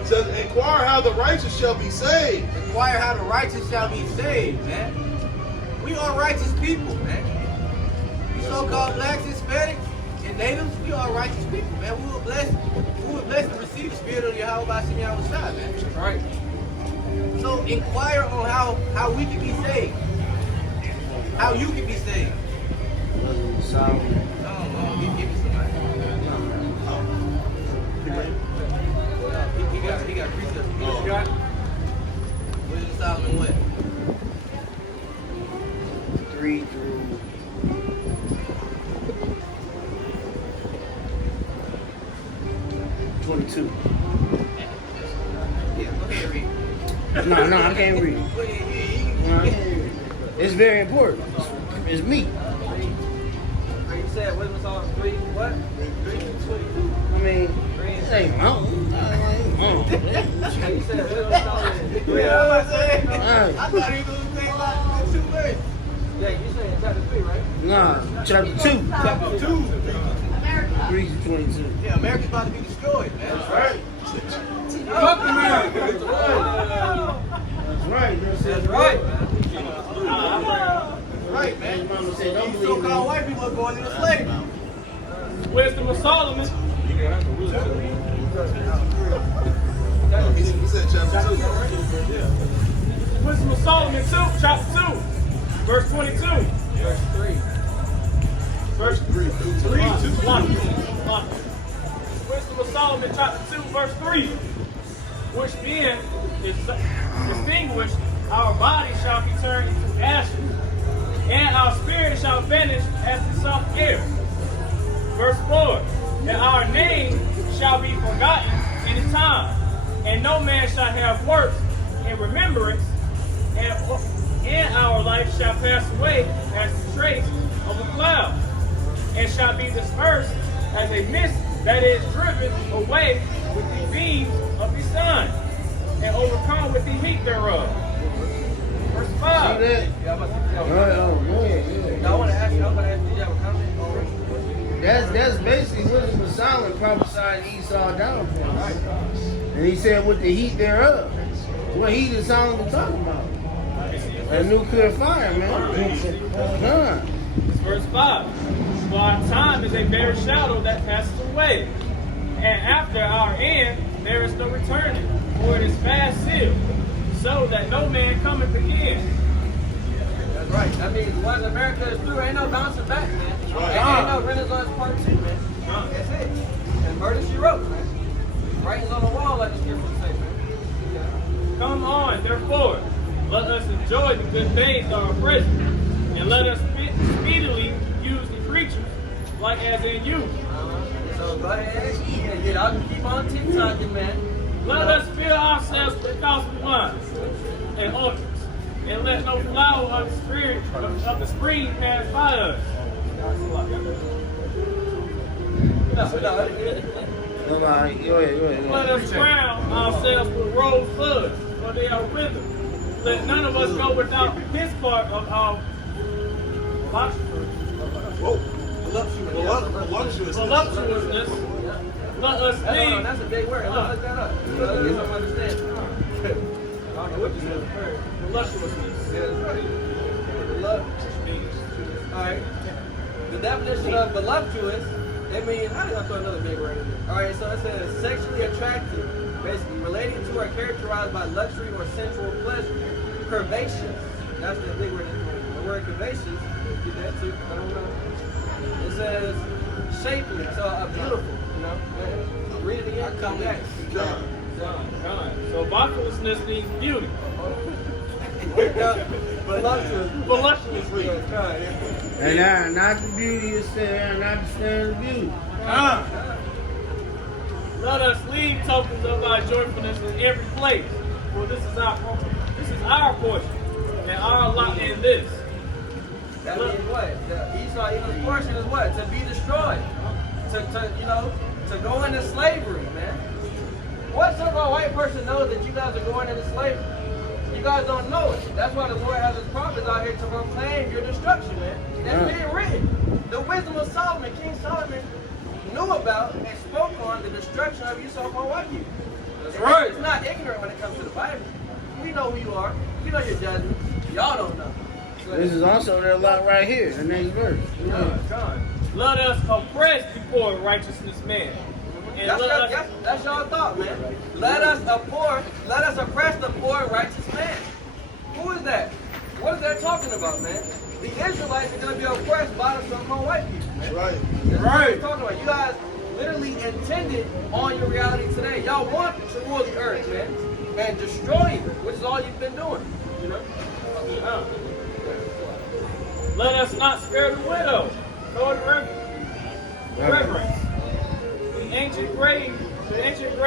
It says, inquire how the righteous shall be saved. Inquire how the righteous shall be saved, man. We are righteous people, man. You so-called blacks, Hispanics, and natives, we are righteous people, man. We were blessed to receive the spirit of Yahweh by Shem Yahushua, man. Right. So inquire on how we can be saved. How you can be saved. Solomon. Oh, give me somebody. He got precepts. You got Wisdom of Solomon what? 3 through 22. Yeah, go ahead and read. No, I can't read. Go ahead, No, I can't read. It's very important. It's me. You said wisdom of Solomon 3, what? 3:22. I mean, it ain't mountain. You said wisdom of Solomon 3. Yeah, I was saying. Right. I thought he was going to say like 2 verses. Yeah, you said chapter 3, right? Nah, chapter 2. Chapter 2. 3 to 22. Yeah, America's about to be destroyed, man. That's right. Fuck America. That's right. That's right. Right, man. Mama said, don't These believe so-called me. white people are going into slavery. Wisdom of Solomon. He said chapter 2. Wisdom of Solomon 2, chapter 2, verse 22. Verse 3. Verse 3 to 1. Wisdom of Solomon, chapter 2, verse 3. Which being distinguished, our body shall be turned into ashes, and our spirit shall vanish as the soft air. Verse 4. That our name shall be forgotten in time, and no man shall have works in remembrance, and our life shall pass away as the trace of a cloud, and shall be dispersed as a mist that is driven away with the beams of the sun, and overcome with the heat thereof. Verse 5. See that? Yeah, I'm about to Right, oh, man. I want to ask you, did you have a comment? That's basically Wisdom of Solomon prophesied Esau downfall. And he said with the heat thereof. What heat is Solomon talking about? A nuclear fire, man. Huh. Verse 5. For our time is a bare shadow that passes away, and after our end there is no returning, for it is fast sealed, so that no man cometh again. That's right. That means once America is through, ain't no bouncing back, man. right. Ain't no Renaissance part 2, man. That's it. And murder she wrote, man. writings on the wall, like the scriptures say, man. Come on, therefore, let us enjoy the good things that are present, and let us speedily use the creatures, like as in you. So go ahead, yeah, y'all can keep on TikToking, man. Let us fill ourselves with gospel wine and orchards, and let no flower of the spirit of the spring pass by us. No, go ahead. Let us crown ourselves with rose buds, for they are withered. Let none of us go without his part of our voluptuousness. Let us leave. That's a big word. Look that up. Get some understanding. I don't know what you said. Voluptuousness. Yeah, that's right. Alright. The definition of voluptuous, it means, how did I throw another big word in there? Alright, so it says sexually attractive, basically relating to or characterized by luxury or sensual pleasure. Curvaceous, that's the big word. The word curvaceous, get that too, I don't know. It says shapely, so beautiful, you know. Read it again, come next. Done. So voluptuousness means beauty. Voluptuousness. And not the beauty is there, not the standard of beauty. Let us leave tokens of our joyfulness in every place, for this is our portion and our lot in this. That means what? Esau's portion is what? To be destroyed. To go into slavery, man. What so-called white person knows that you guys are going into slavery? You guys don't know it. That's why the Lord has his prophets out here to proclaim your destruction, man. That's being written. The wisdom of Solomon, King Solomon, knew about and spoke on the destruction of you so-called white people. That's right. It's not ignorant when it comes to the Bible. We know who you are. We know your judgment. Y'all don't know. This is also their lot right here, the next verse. Let us oppress the poor righteousness man. And That's y'all thought, man. Let us oppress the poor righteous man. Who is that? What is that talking about, man? The Israelites are going to be oppressed by the so-called white people, man. Right. That's what we're talking about. You guys literally intended on your reality today. Y'all want to rule the earth, man, and destroy it, which is all you've been doing, you know? Let us not spare the widow. Lord reverence. The ancient gray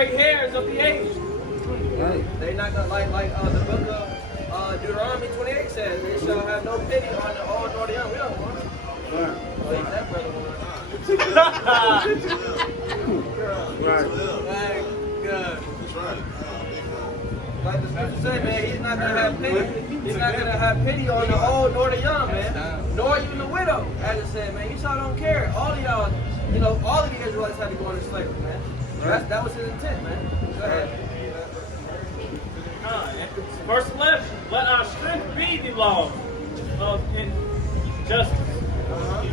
hairs of the age. Right. They not gonna like the book of Deuteronomy 28 says, they shall have no pity on the old nor the young. We don't want it. Right. Like that brother wants Right. Thank God. That's right. Like the scripture said, man, he's not gonna have pity. He's not gonna have pity on the old nor the young, man. Nor even the widow, as it said, man. Esau don't care. All of y'all, all of the Israelites had to go into slavery, man. That was his intent, man. Go ahead. Verse 11. Let our strength be the law of injustice.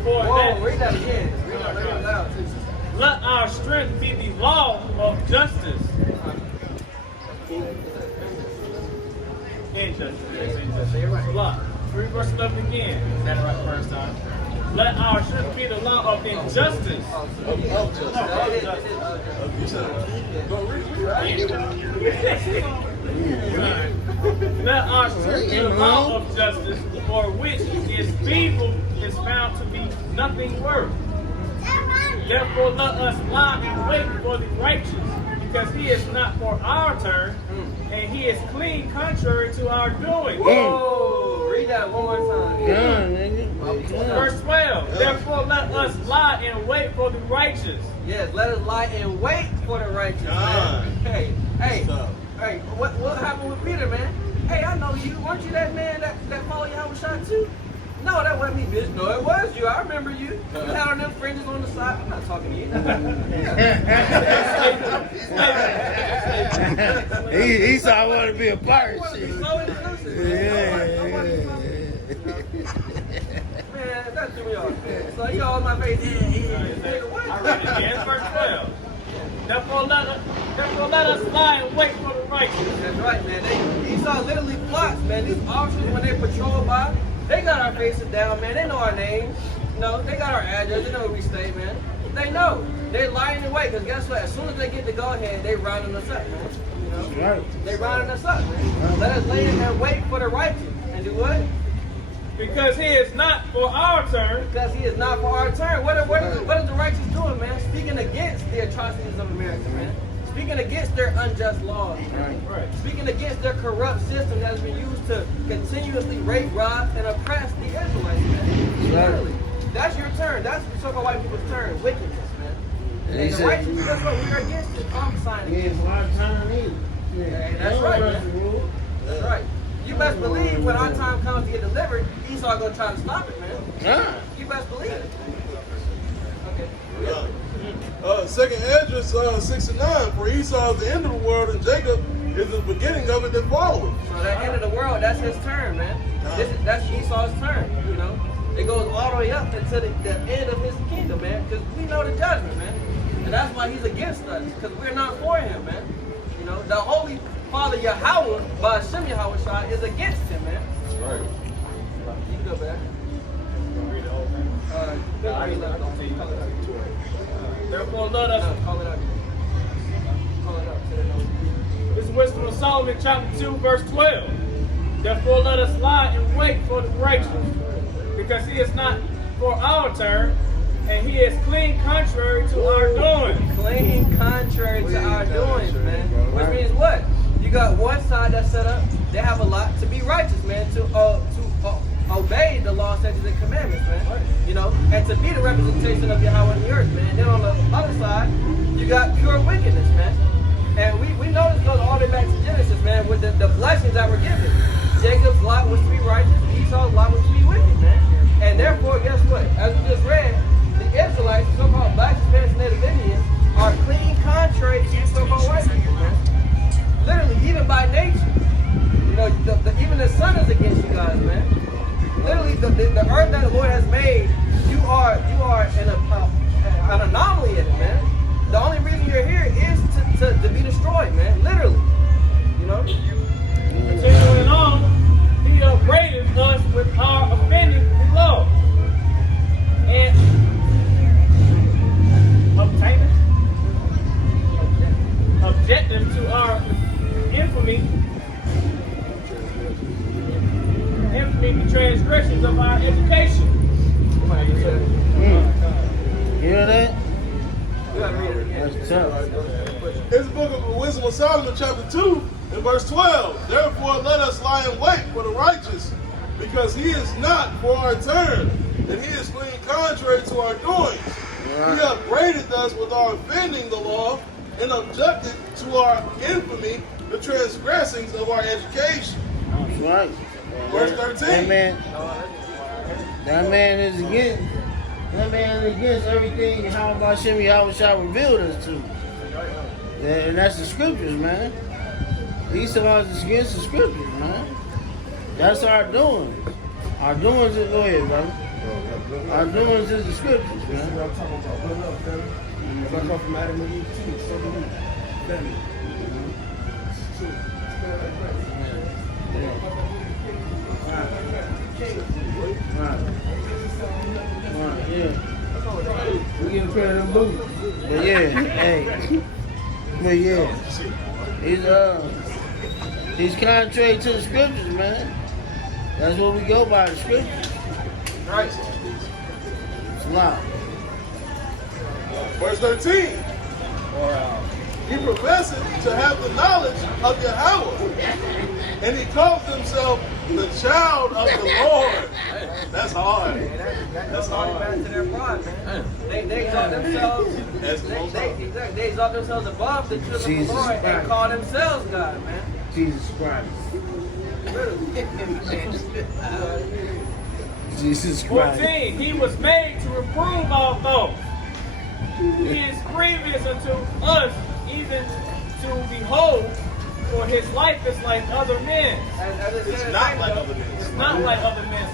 Whoa, read that again. Read that loud, too. Let our strength be the law of justice. Injustice. Law. Read verse 11 again. Is that right first time? Let our strength be the law of injustice. Let our strength be the law of justice, for which is evil is found to be nothing worth. Therefore let us lie and wait for the righteous, because he is not for our turn, and he is clean contrary to our doing. Whoa! Read that one more time. Verse 12. Therefore let us lie and wait for the righteous. Yes, let us lie and wait for the righteous, man. Hey, what happened with Peter, man? Hey, I know you. Weren't you that man that followed Yahushua too? No, that wasn't me, bitch. No, it was you. I remember you. You had on them fringes on the side. I'm not talking to you. Esau wanted to be a part. So inclusive. Man, that threw me off. So you all in my face. What? I read it again. Verse 12. Therefore let us lie and wait for the righteous. That's right, man. Esau literally plots, man. These officers, when they patrol by, they got our faces down, man. They know our names. They got our address. They know where we stay, man. They know. They're lying away, because guess what? As soon as they get the go-ahead, they rounding us up, man. You know? Right. They rounding us up, man. Let us lay in and wait for the righteous. And do what? Because he is not for our turn. Because he is not for our turn. What is the righteous doing, man? Speaking against the atrocities of America, man. Speaking against their unjust laws. Right. Speaking against their corrupt system that has been used to continuously rape, rob, and oppress the Israelites, man. Literally. That's your turn. That's the so-called white people's turn. Wickedness, man. And the righteous, that's what we are against it. Prophesying Yeah, against it's our time either. Hey, that's right, man. That's right. You best believe when our time comes to get delivered, Esau gonna try to stop it, man. Yeah. You best believe it. Okay. Second Esdras 6:9. For Esau is the end of the world, and Jacob is the beginning of it that followeth. So that end of the world, that's his turn, man. That's Esau's turn, you know. It goes all the way up until the end of his kingdom, man. Because we know the judgment, man. And that's why he's against us, because we're not for him, man. You know, the Holy Father Yahweh, by Hashem Yahweh Shai, is against him, man. Right. You can go back. Therefore, let us. Call it out. Call it out. This is Wisdom of Solomon, chapter 2, verse 12. Therefore, let us lie in wait for the righteous, because he is not for our turn, and he is clean contrary to our doing. Clean contrary to our doings, man. Which means what? You got one side that's set up, they have a lot to be righteous, man, to obey the law, statutes, and commandments, man. You know, and to be the representation of Yahweh in the earth, man. Then on the other side, you got pure wickedness, man. And we know this goes all the way back to Genesis, man, with the blessings that were given. Jacob's lot was to be righteous, Esau's lot was to be wicked, man. And therefore, guess what? As we just read, the Israelites, so-called Black, Hispanics, Native Indians, are clean contrary to these so-called white people, man. Literally, even by nature. You know, even the sun is against you guys, man. Literally, the earth that the Lord has made, you are an anomaly in it, man. The only reason you're here is to be destroyed, man. Literally. You know? Continuing on, he upbraided us with our offending the law and obtaining objective to our infamy, the transgressions of our education. You hear that? You gotta read it again. That's tough. It's the book of Wisdom of Solomon, chapter 2, and verse 12. Therefore, let us lie in wait for the righteous, because he is not for our turn, and he is clean contrary to our doings. Right. He upbraided us with our offending the law, and objected to our infamy, the transgressings of our education. That's right. Verse 13. That man is against everything how Hashem Yahweh shall revealed us to. And that's the scriptures, man. Esau is against the scriptures, man. That's our doings. Our doings is, go ahead, brother. Our doings is the scriptures, man. From Adam and Eve too, so do we. Family. Yeah. We get a pair of them boots. But yeah, hey. But yeah. He's contrary to the scriptures, man. That's what we go by, the scriptures. Right. It's loud. Verse 13. He professed to have the knowledge of Yahweh, and he calls himself the child of the Lord. That's hard. That's hard. Back to their pride, man. They exalt themselves. They exalt themselves above the children of the Lord and call themselves God, man. Jesus Christ. Jesus Christ. 14. He was made to reprove our thoughts. He is grievous unto us, even to behold, for his life is like other men. It's not like other men. It's not like other men.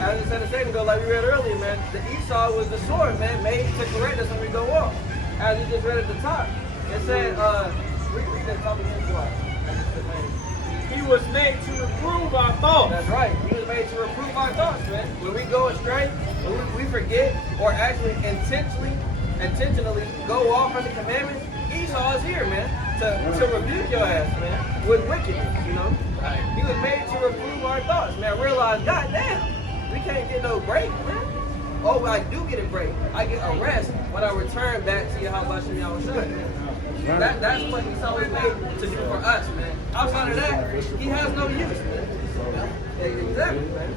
As I said a second ago, like we read earlier, man, the Esau was the sword, man, made to correct us when we go off. As we just read at the top, it said, read that top again, what? He was made to reprove our thoughts. That's right. He was made to reprove our thoughts, man. When we go astray, when we forget, or actually intentionally intentionally go off from the commandments, Esau is here, man, to rebuke your ass, man, with wickedness, you know. He was made to reprove our thoughts, man. Realize, goddamn, we can't get no break, man. Oh, I do get a break. I get a rest when I return back to Yahweh Shem Yahushua, man. That's what Esau was made to do for us, man. Outside of that, he has no use, man. Exactly, man.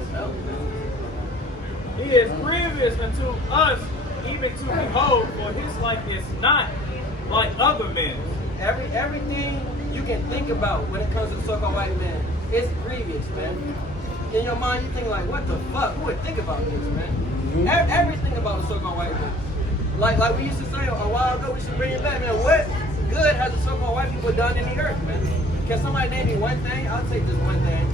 He is grievous unto us, even to behold, for his life is not like other men. Everything you can think about when it comes to the so-called white man, it's grievous, man. In your mind, you think like, what the fuck? Who would think about this, man? Everything about the so-called white man. Like we used to say a while ago, we should bring it back, man. What good has the so-called white people done in the earth, man? Can somebody name me one thing? I'll take this one thing.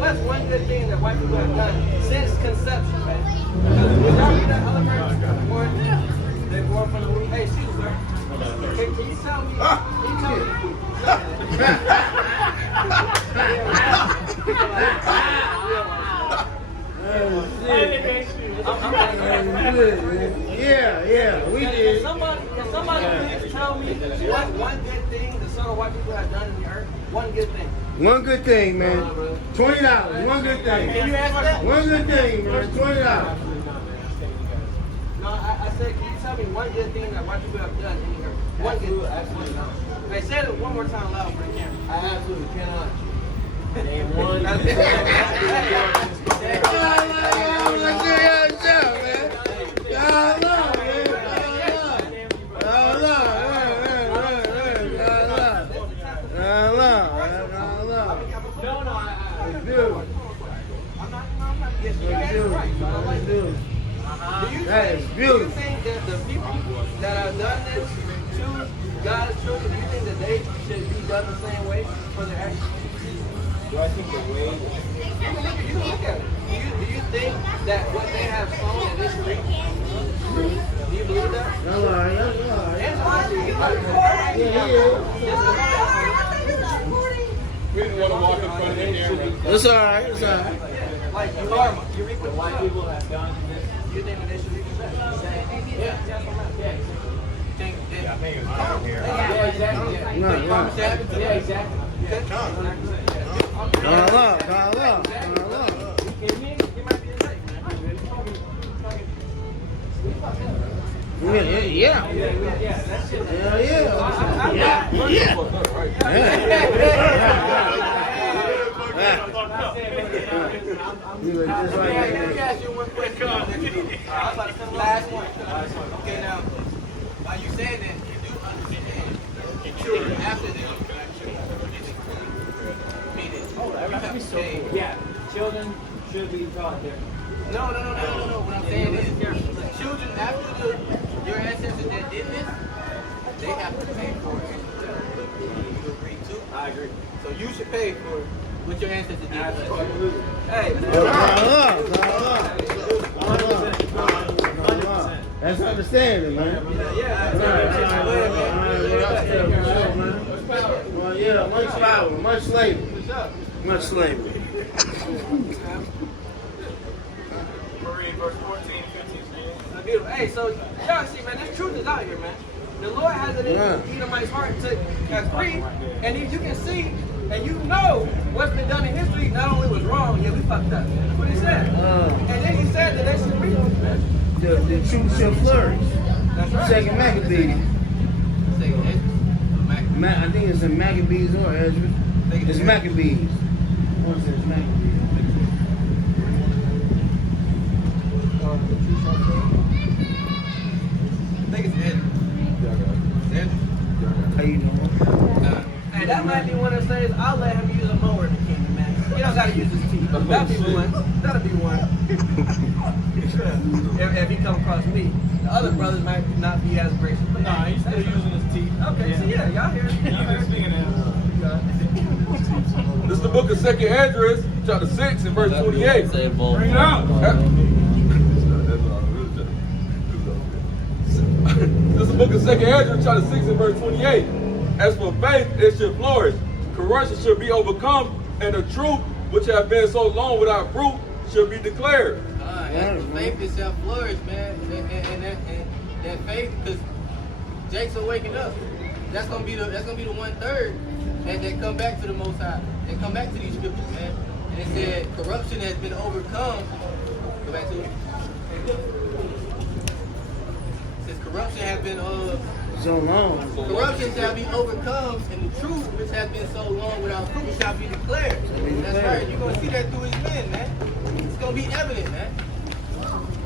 What's one good thing that white people have done since conception, man? Because y'all read that other verse? They born from the womb. Hey, excuse me, sir. Can you tell me? Can you tell Yeah, we did. Can somebody please tell me what one good thing the so-called white people have done in the earth? One good thing. One good thing, man. $20. One good thing. Can you answer that? One good thing, man. $20. No, I said, can you tell me one good thing that white people have done in the earth? One good thing. Absolutely not. Hey, say it one more time loud for the camera. I absolutely cannot. Name one. That is Do you beautiful. think that the people that have done this to God's children, do you think that they should be done the same way for their actions? Do I think the way? I mean, you look at it. Do you think that what they have sown that they should reap? Do you believe that? That's all right. Answer honestly. You like it. Yeah, We didn't want to walk in front of the camera. It's all right. It's all right. Like you reap what white people have done this. You think that they should reap the same? Yeah. Think that? I think it's out here. Yeah, exactly. Yeah. No. Yeah, exactly. Call up. Yeah. Just like Let that. me ask you one question. I'm about to say the last one. Okay, now, while you saying that, you do understand children after they are black children. Meaning, you have to say, Yeah, children should be taught there. no. What I'm saying is, the children after your ancestors that did this, they have to pay for it. You agree too? I agree. So you should pay for what your ancestors did. Absolutely. Hey, That's understanding, man. Well, yeah, much power, much slavery. Much slavery. Marie, verse 14, 15. beautiful. Hey, so y'all see, man, this truth is out here, man. The Lord has it in Edomite's heart to agree, and you can see, and you know what's been done in history not only was wrong, yeah, we fucked up. That's what he said. And then he said that they should reap. The truth shall flourish. That's right. Second Maccabees. I think it's in Maccabees or Ezra. It's Maccabees. One says Maccabees. I think it's Ed. How you know? Hey, that might be one that says, I'll let him use a mower in the kingdom, man. You don't gotta use his teeth. That'll be one. That'll be one. if he come across me. The other brothers might not be as gracious. But Nah, he's still using his teeth. Okay, so yeah, y'all hear it. Y'all hear it. This is the book of 2nd Esdras, chapter 6 and verse 28. Bring it out. This is the book of 2nd Esdras, chapter 6 and verse 28. As for faith, it should flourish. Corruption should be overcome, and the truth, which have been so long without fruit, should be declared. As for faith, it shall flourish, man. that faith, because Jake's waking up. That's gonna be the 1/3 that come back to the Most High. They come back to these scriptures, man. And it said corruption has been overcome. Go back to it. It says corruption has been So long. corruption shall be overcome, and the truth which has been so long without fruit shall be declared. That's right. You're gonna see that through his men, man. It's gonna be evident, man.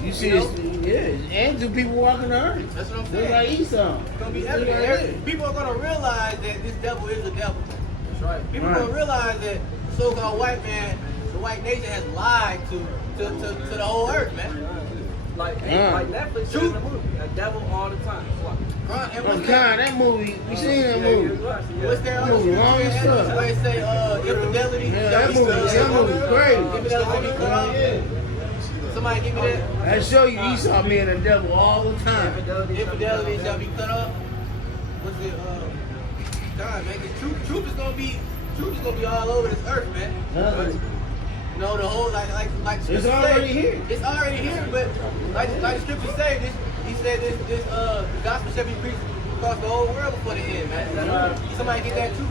You see this? Yeah, and do people walking the earth? That's what I'm Just saying. like Esau. It's gonna be Just like evident. that. People are gonna realize that this devil is a devil. That's right. People Right. are gonna realize that the so-called white man, the white nation, has lied to the whole earth, man. Like Netflix Shoot. in the movie, a devil all the time. Watch. Right? And Oh, what's God, that? that movie, we seen that movie. What's that other Movie long as scripture fuck. where it say infidelity? Yeah, that movie crazy. Infidelity shall be cut off. Somebody give me that. I show you Esau being a devil all the time. Infidelity shall be cut off. What's it? God, man, the truth is gonna be all over this earth, man. You know, the whole like the It's scriptures already say, here. It's already here, but like the scriptures say, he said the gospel shall be preached across the whole world before the end, man. Somebody get that too.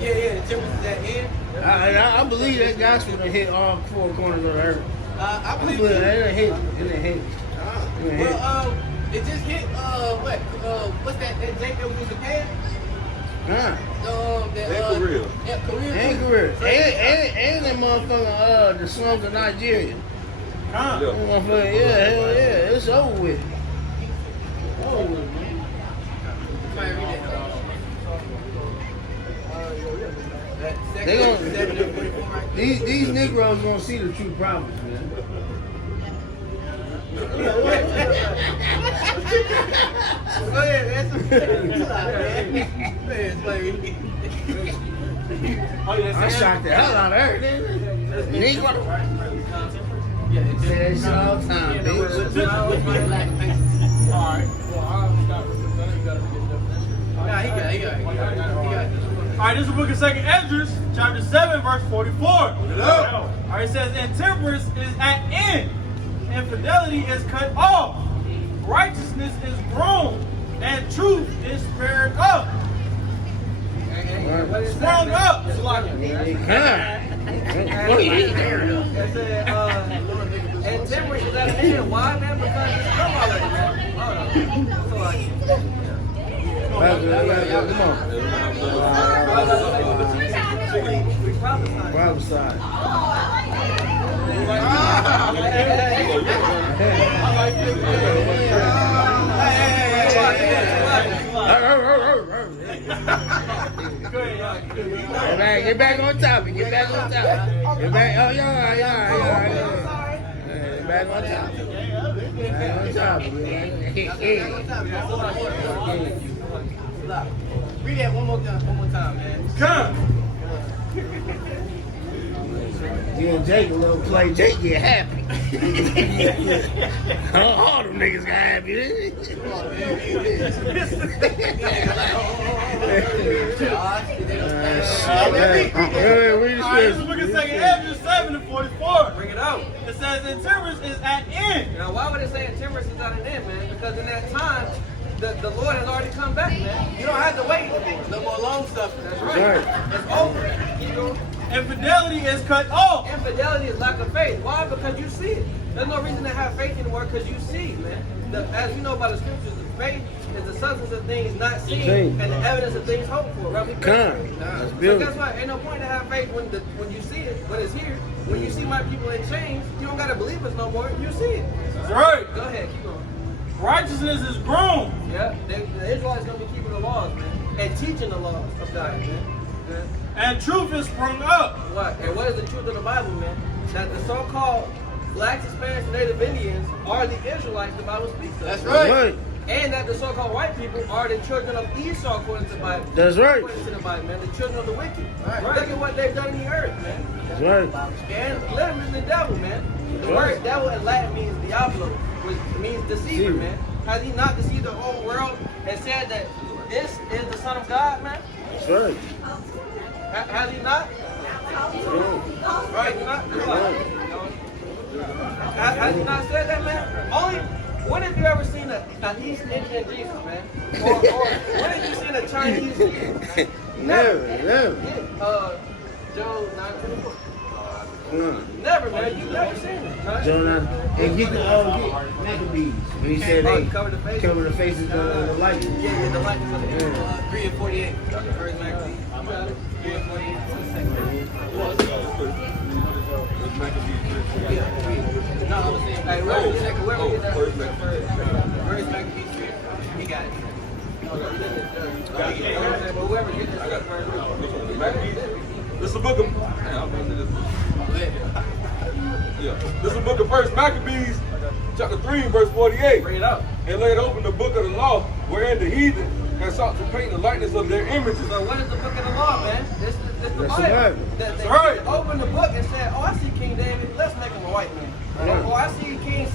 Yeah, the temperance is at end. I believe that gospel done hit all four corners of the earth. I I believe believe it. that it hit. It done hit. It done hit. Well, it just hit what's that Jake that was in Japan? Huh. Korea. Yeah, Korea. And Korea. And that motherfucker, the slums of Nigeria. Huh? That motherfucker, yeah, hell yeah. It's over with. Over with, man. Somebody read that. They gonna- 7:44 right there. These Negroes gonna see the true prophets, man. Go ahead, man. Chill out, man. Go ahead, explain. Oh, yeah, I shocked the hell out of her, didn't I? Negro. Yeah, Say that shit all the time, bitch. Alright. Nah, he got it. Alright, this is the book of 2nd Esdras, chapter 7, verse 44. Alright, it says, intemperance is at end, infidelity is cut off, righteousness is grown, and truth is spared up. Sprung up. They It said, and temperance is at an end. Why, man? Because it's come already, man. Hold on. So like, we prophesied. Prophesy. Get back on topic. Get back on topic. Get back. Oh, yeah. Get back on topic. Back on topic. Read that one more time, man. Come. You and Jake a little play. Jake get happy. All them niggas got happy, didn't Alright, this is the book of 2nd Esdras 7:44. Bring it out. It says intemperance is at end. Now, why would it say temperance is at an end, man? Because in that time, the Lord has already come back, man. You don't have to wait anymore. No more long suffering. That's Right. right. It's over. You know, Infidelity is cut off. infidelity is lack of faith. Why? Because you see it. There's no reason to have faith anymore because you see, man. As you know by the scriptures, faith is the substance of things not seen and the evidence of things hoped for. Right? That's So beautiful. guess what? Ain't no point to have faith when you see it, when it's here. When you see my people in chains, you don't gotta believe us no more. You see it. That's right. Go ahead, keep going. Righteousness is grown. Yeah, the Israelites gonna be keeping the laws, man, and teaching the laws of God, man. And truth is sprung up. What? And what is the truth of the Bible, man? That the so-called blacks, Hispanics, and Native Indians are the Israelites the Bible speaks of. That's right. And that the so-called white people are the children of Esau according to the Bible. That's right. According to the Bible, man. The children of the wicked. Right. Look at what they've done in the earth, man. That's right. And literally the devil, man. The word devil in Latin means diablo, which means deceiver, man. Has he not deceived the whole world and said that this is the Son of God, man? That's right. Has he not? Right, not? Has he not said that, man? Only, when have you ever seen an East Indian Jesus, man? Or when have you seen a Chinese Jesus? Never. Joe 9:24. Mm. Never, man. You've never seen it. Right? Jonah, and get the get Maccabees. When he said they cover the face. cover the faces of the light. Yeah, the likeness of the Yeah. 3 and 48. First Maccabees. 3 and 48. No, I was saying, Hey, where we get that? First Maccabees. First Maccabees 3. He got it. But whoever gets this first. Maccabees. This is the book of. Man, I'm about to say this. Yeah. This is the book of First Maccabees, chapter 3, verse 48. Bring it up. And laid open the book of the law, wherein the heathen had sought to paint the likeness of their images. So what is the book of the law, man? This the That's the Bible. Bible. They right. opened the book and said, "Oh, I see King David. Let's make him a white man." Yeah. Oh, I see King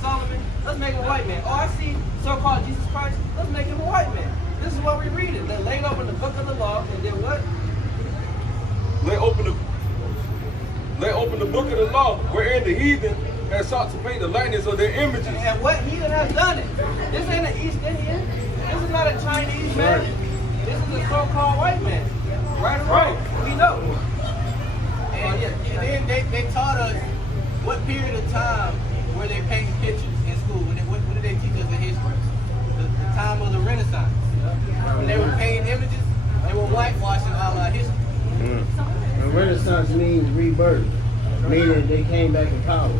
Solomon. Let's make him a white man. Oh, I see so-called Jesus Christ. Let's make him a white man. This is what we read it. They laid open the book of the law and did what? Lay open the book of the law, wherein the heathen had sought to paint the likeness of their images. And what heathen has done it? This ain't an East Indian. This is not a Chinese man. This is a so-called white man. Right or wrong? We know. And then they taught us what period of time were they painting pictures in school. What did they teach us in history? The time of the Renaissance. When they were painting images, they were whitewashing all our history. And Renaissance means rebirth, meaning they came back in power.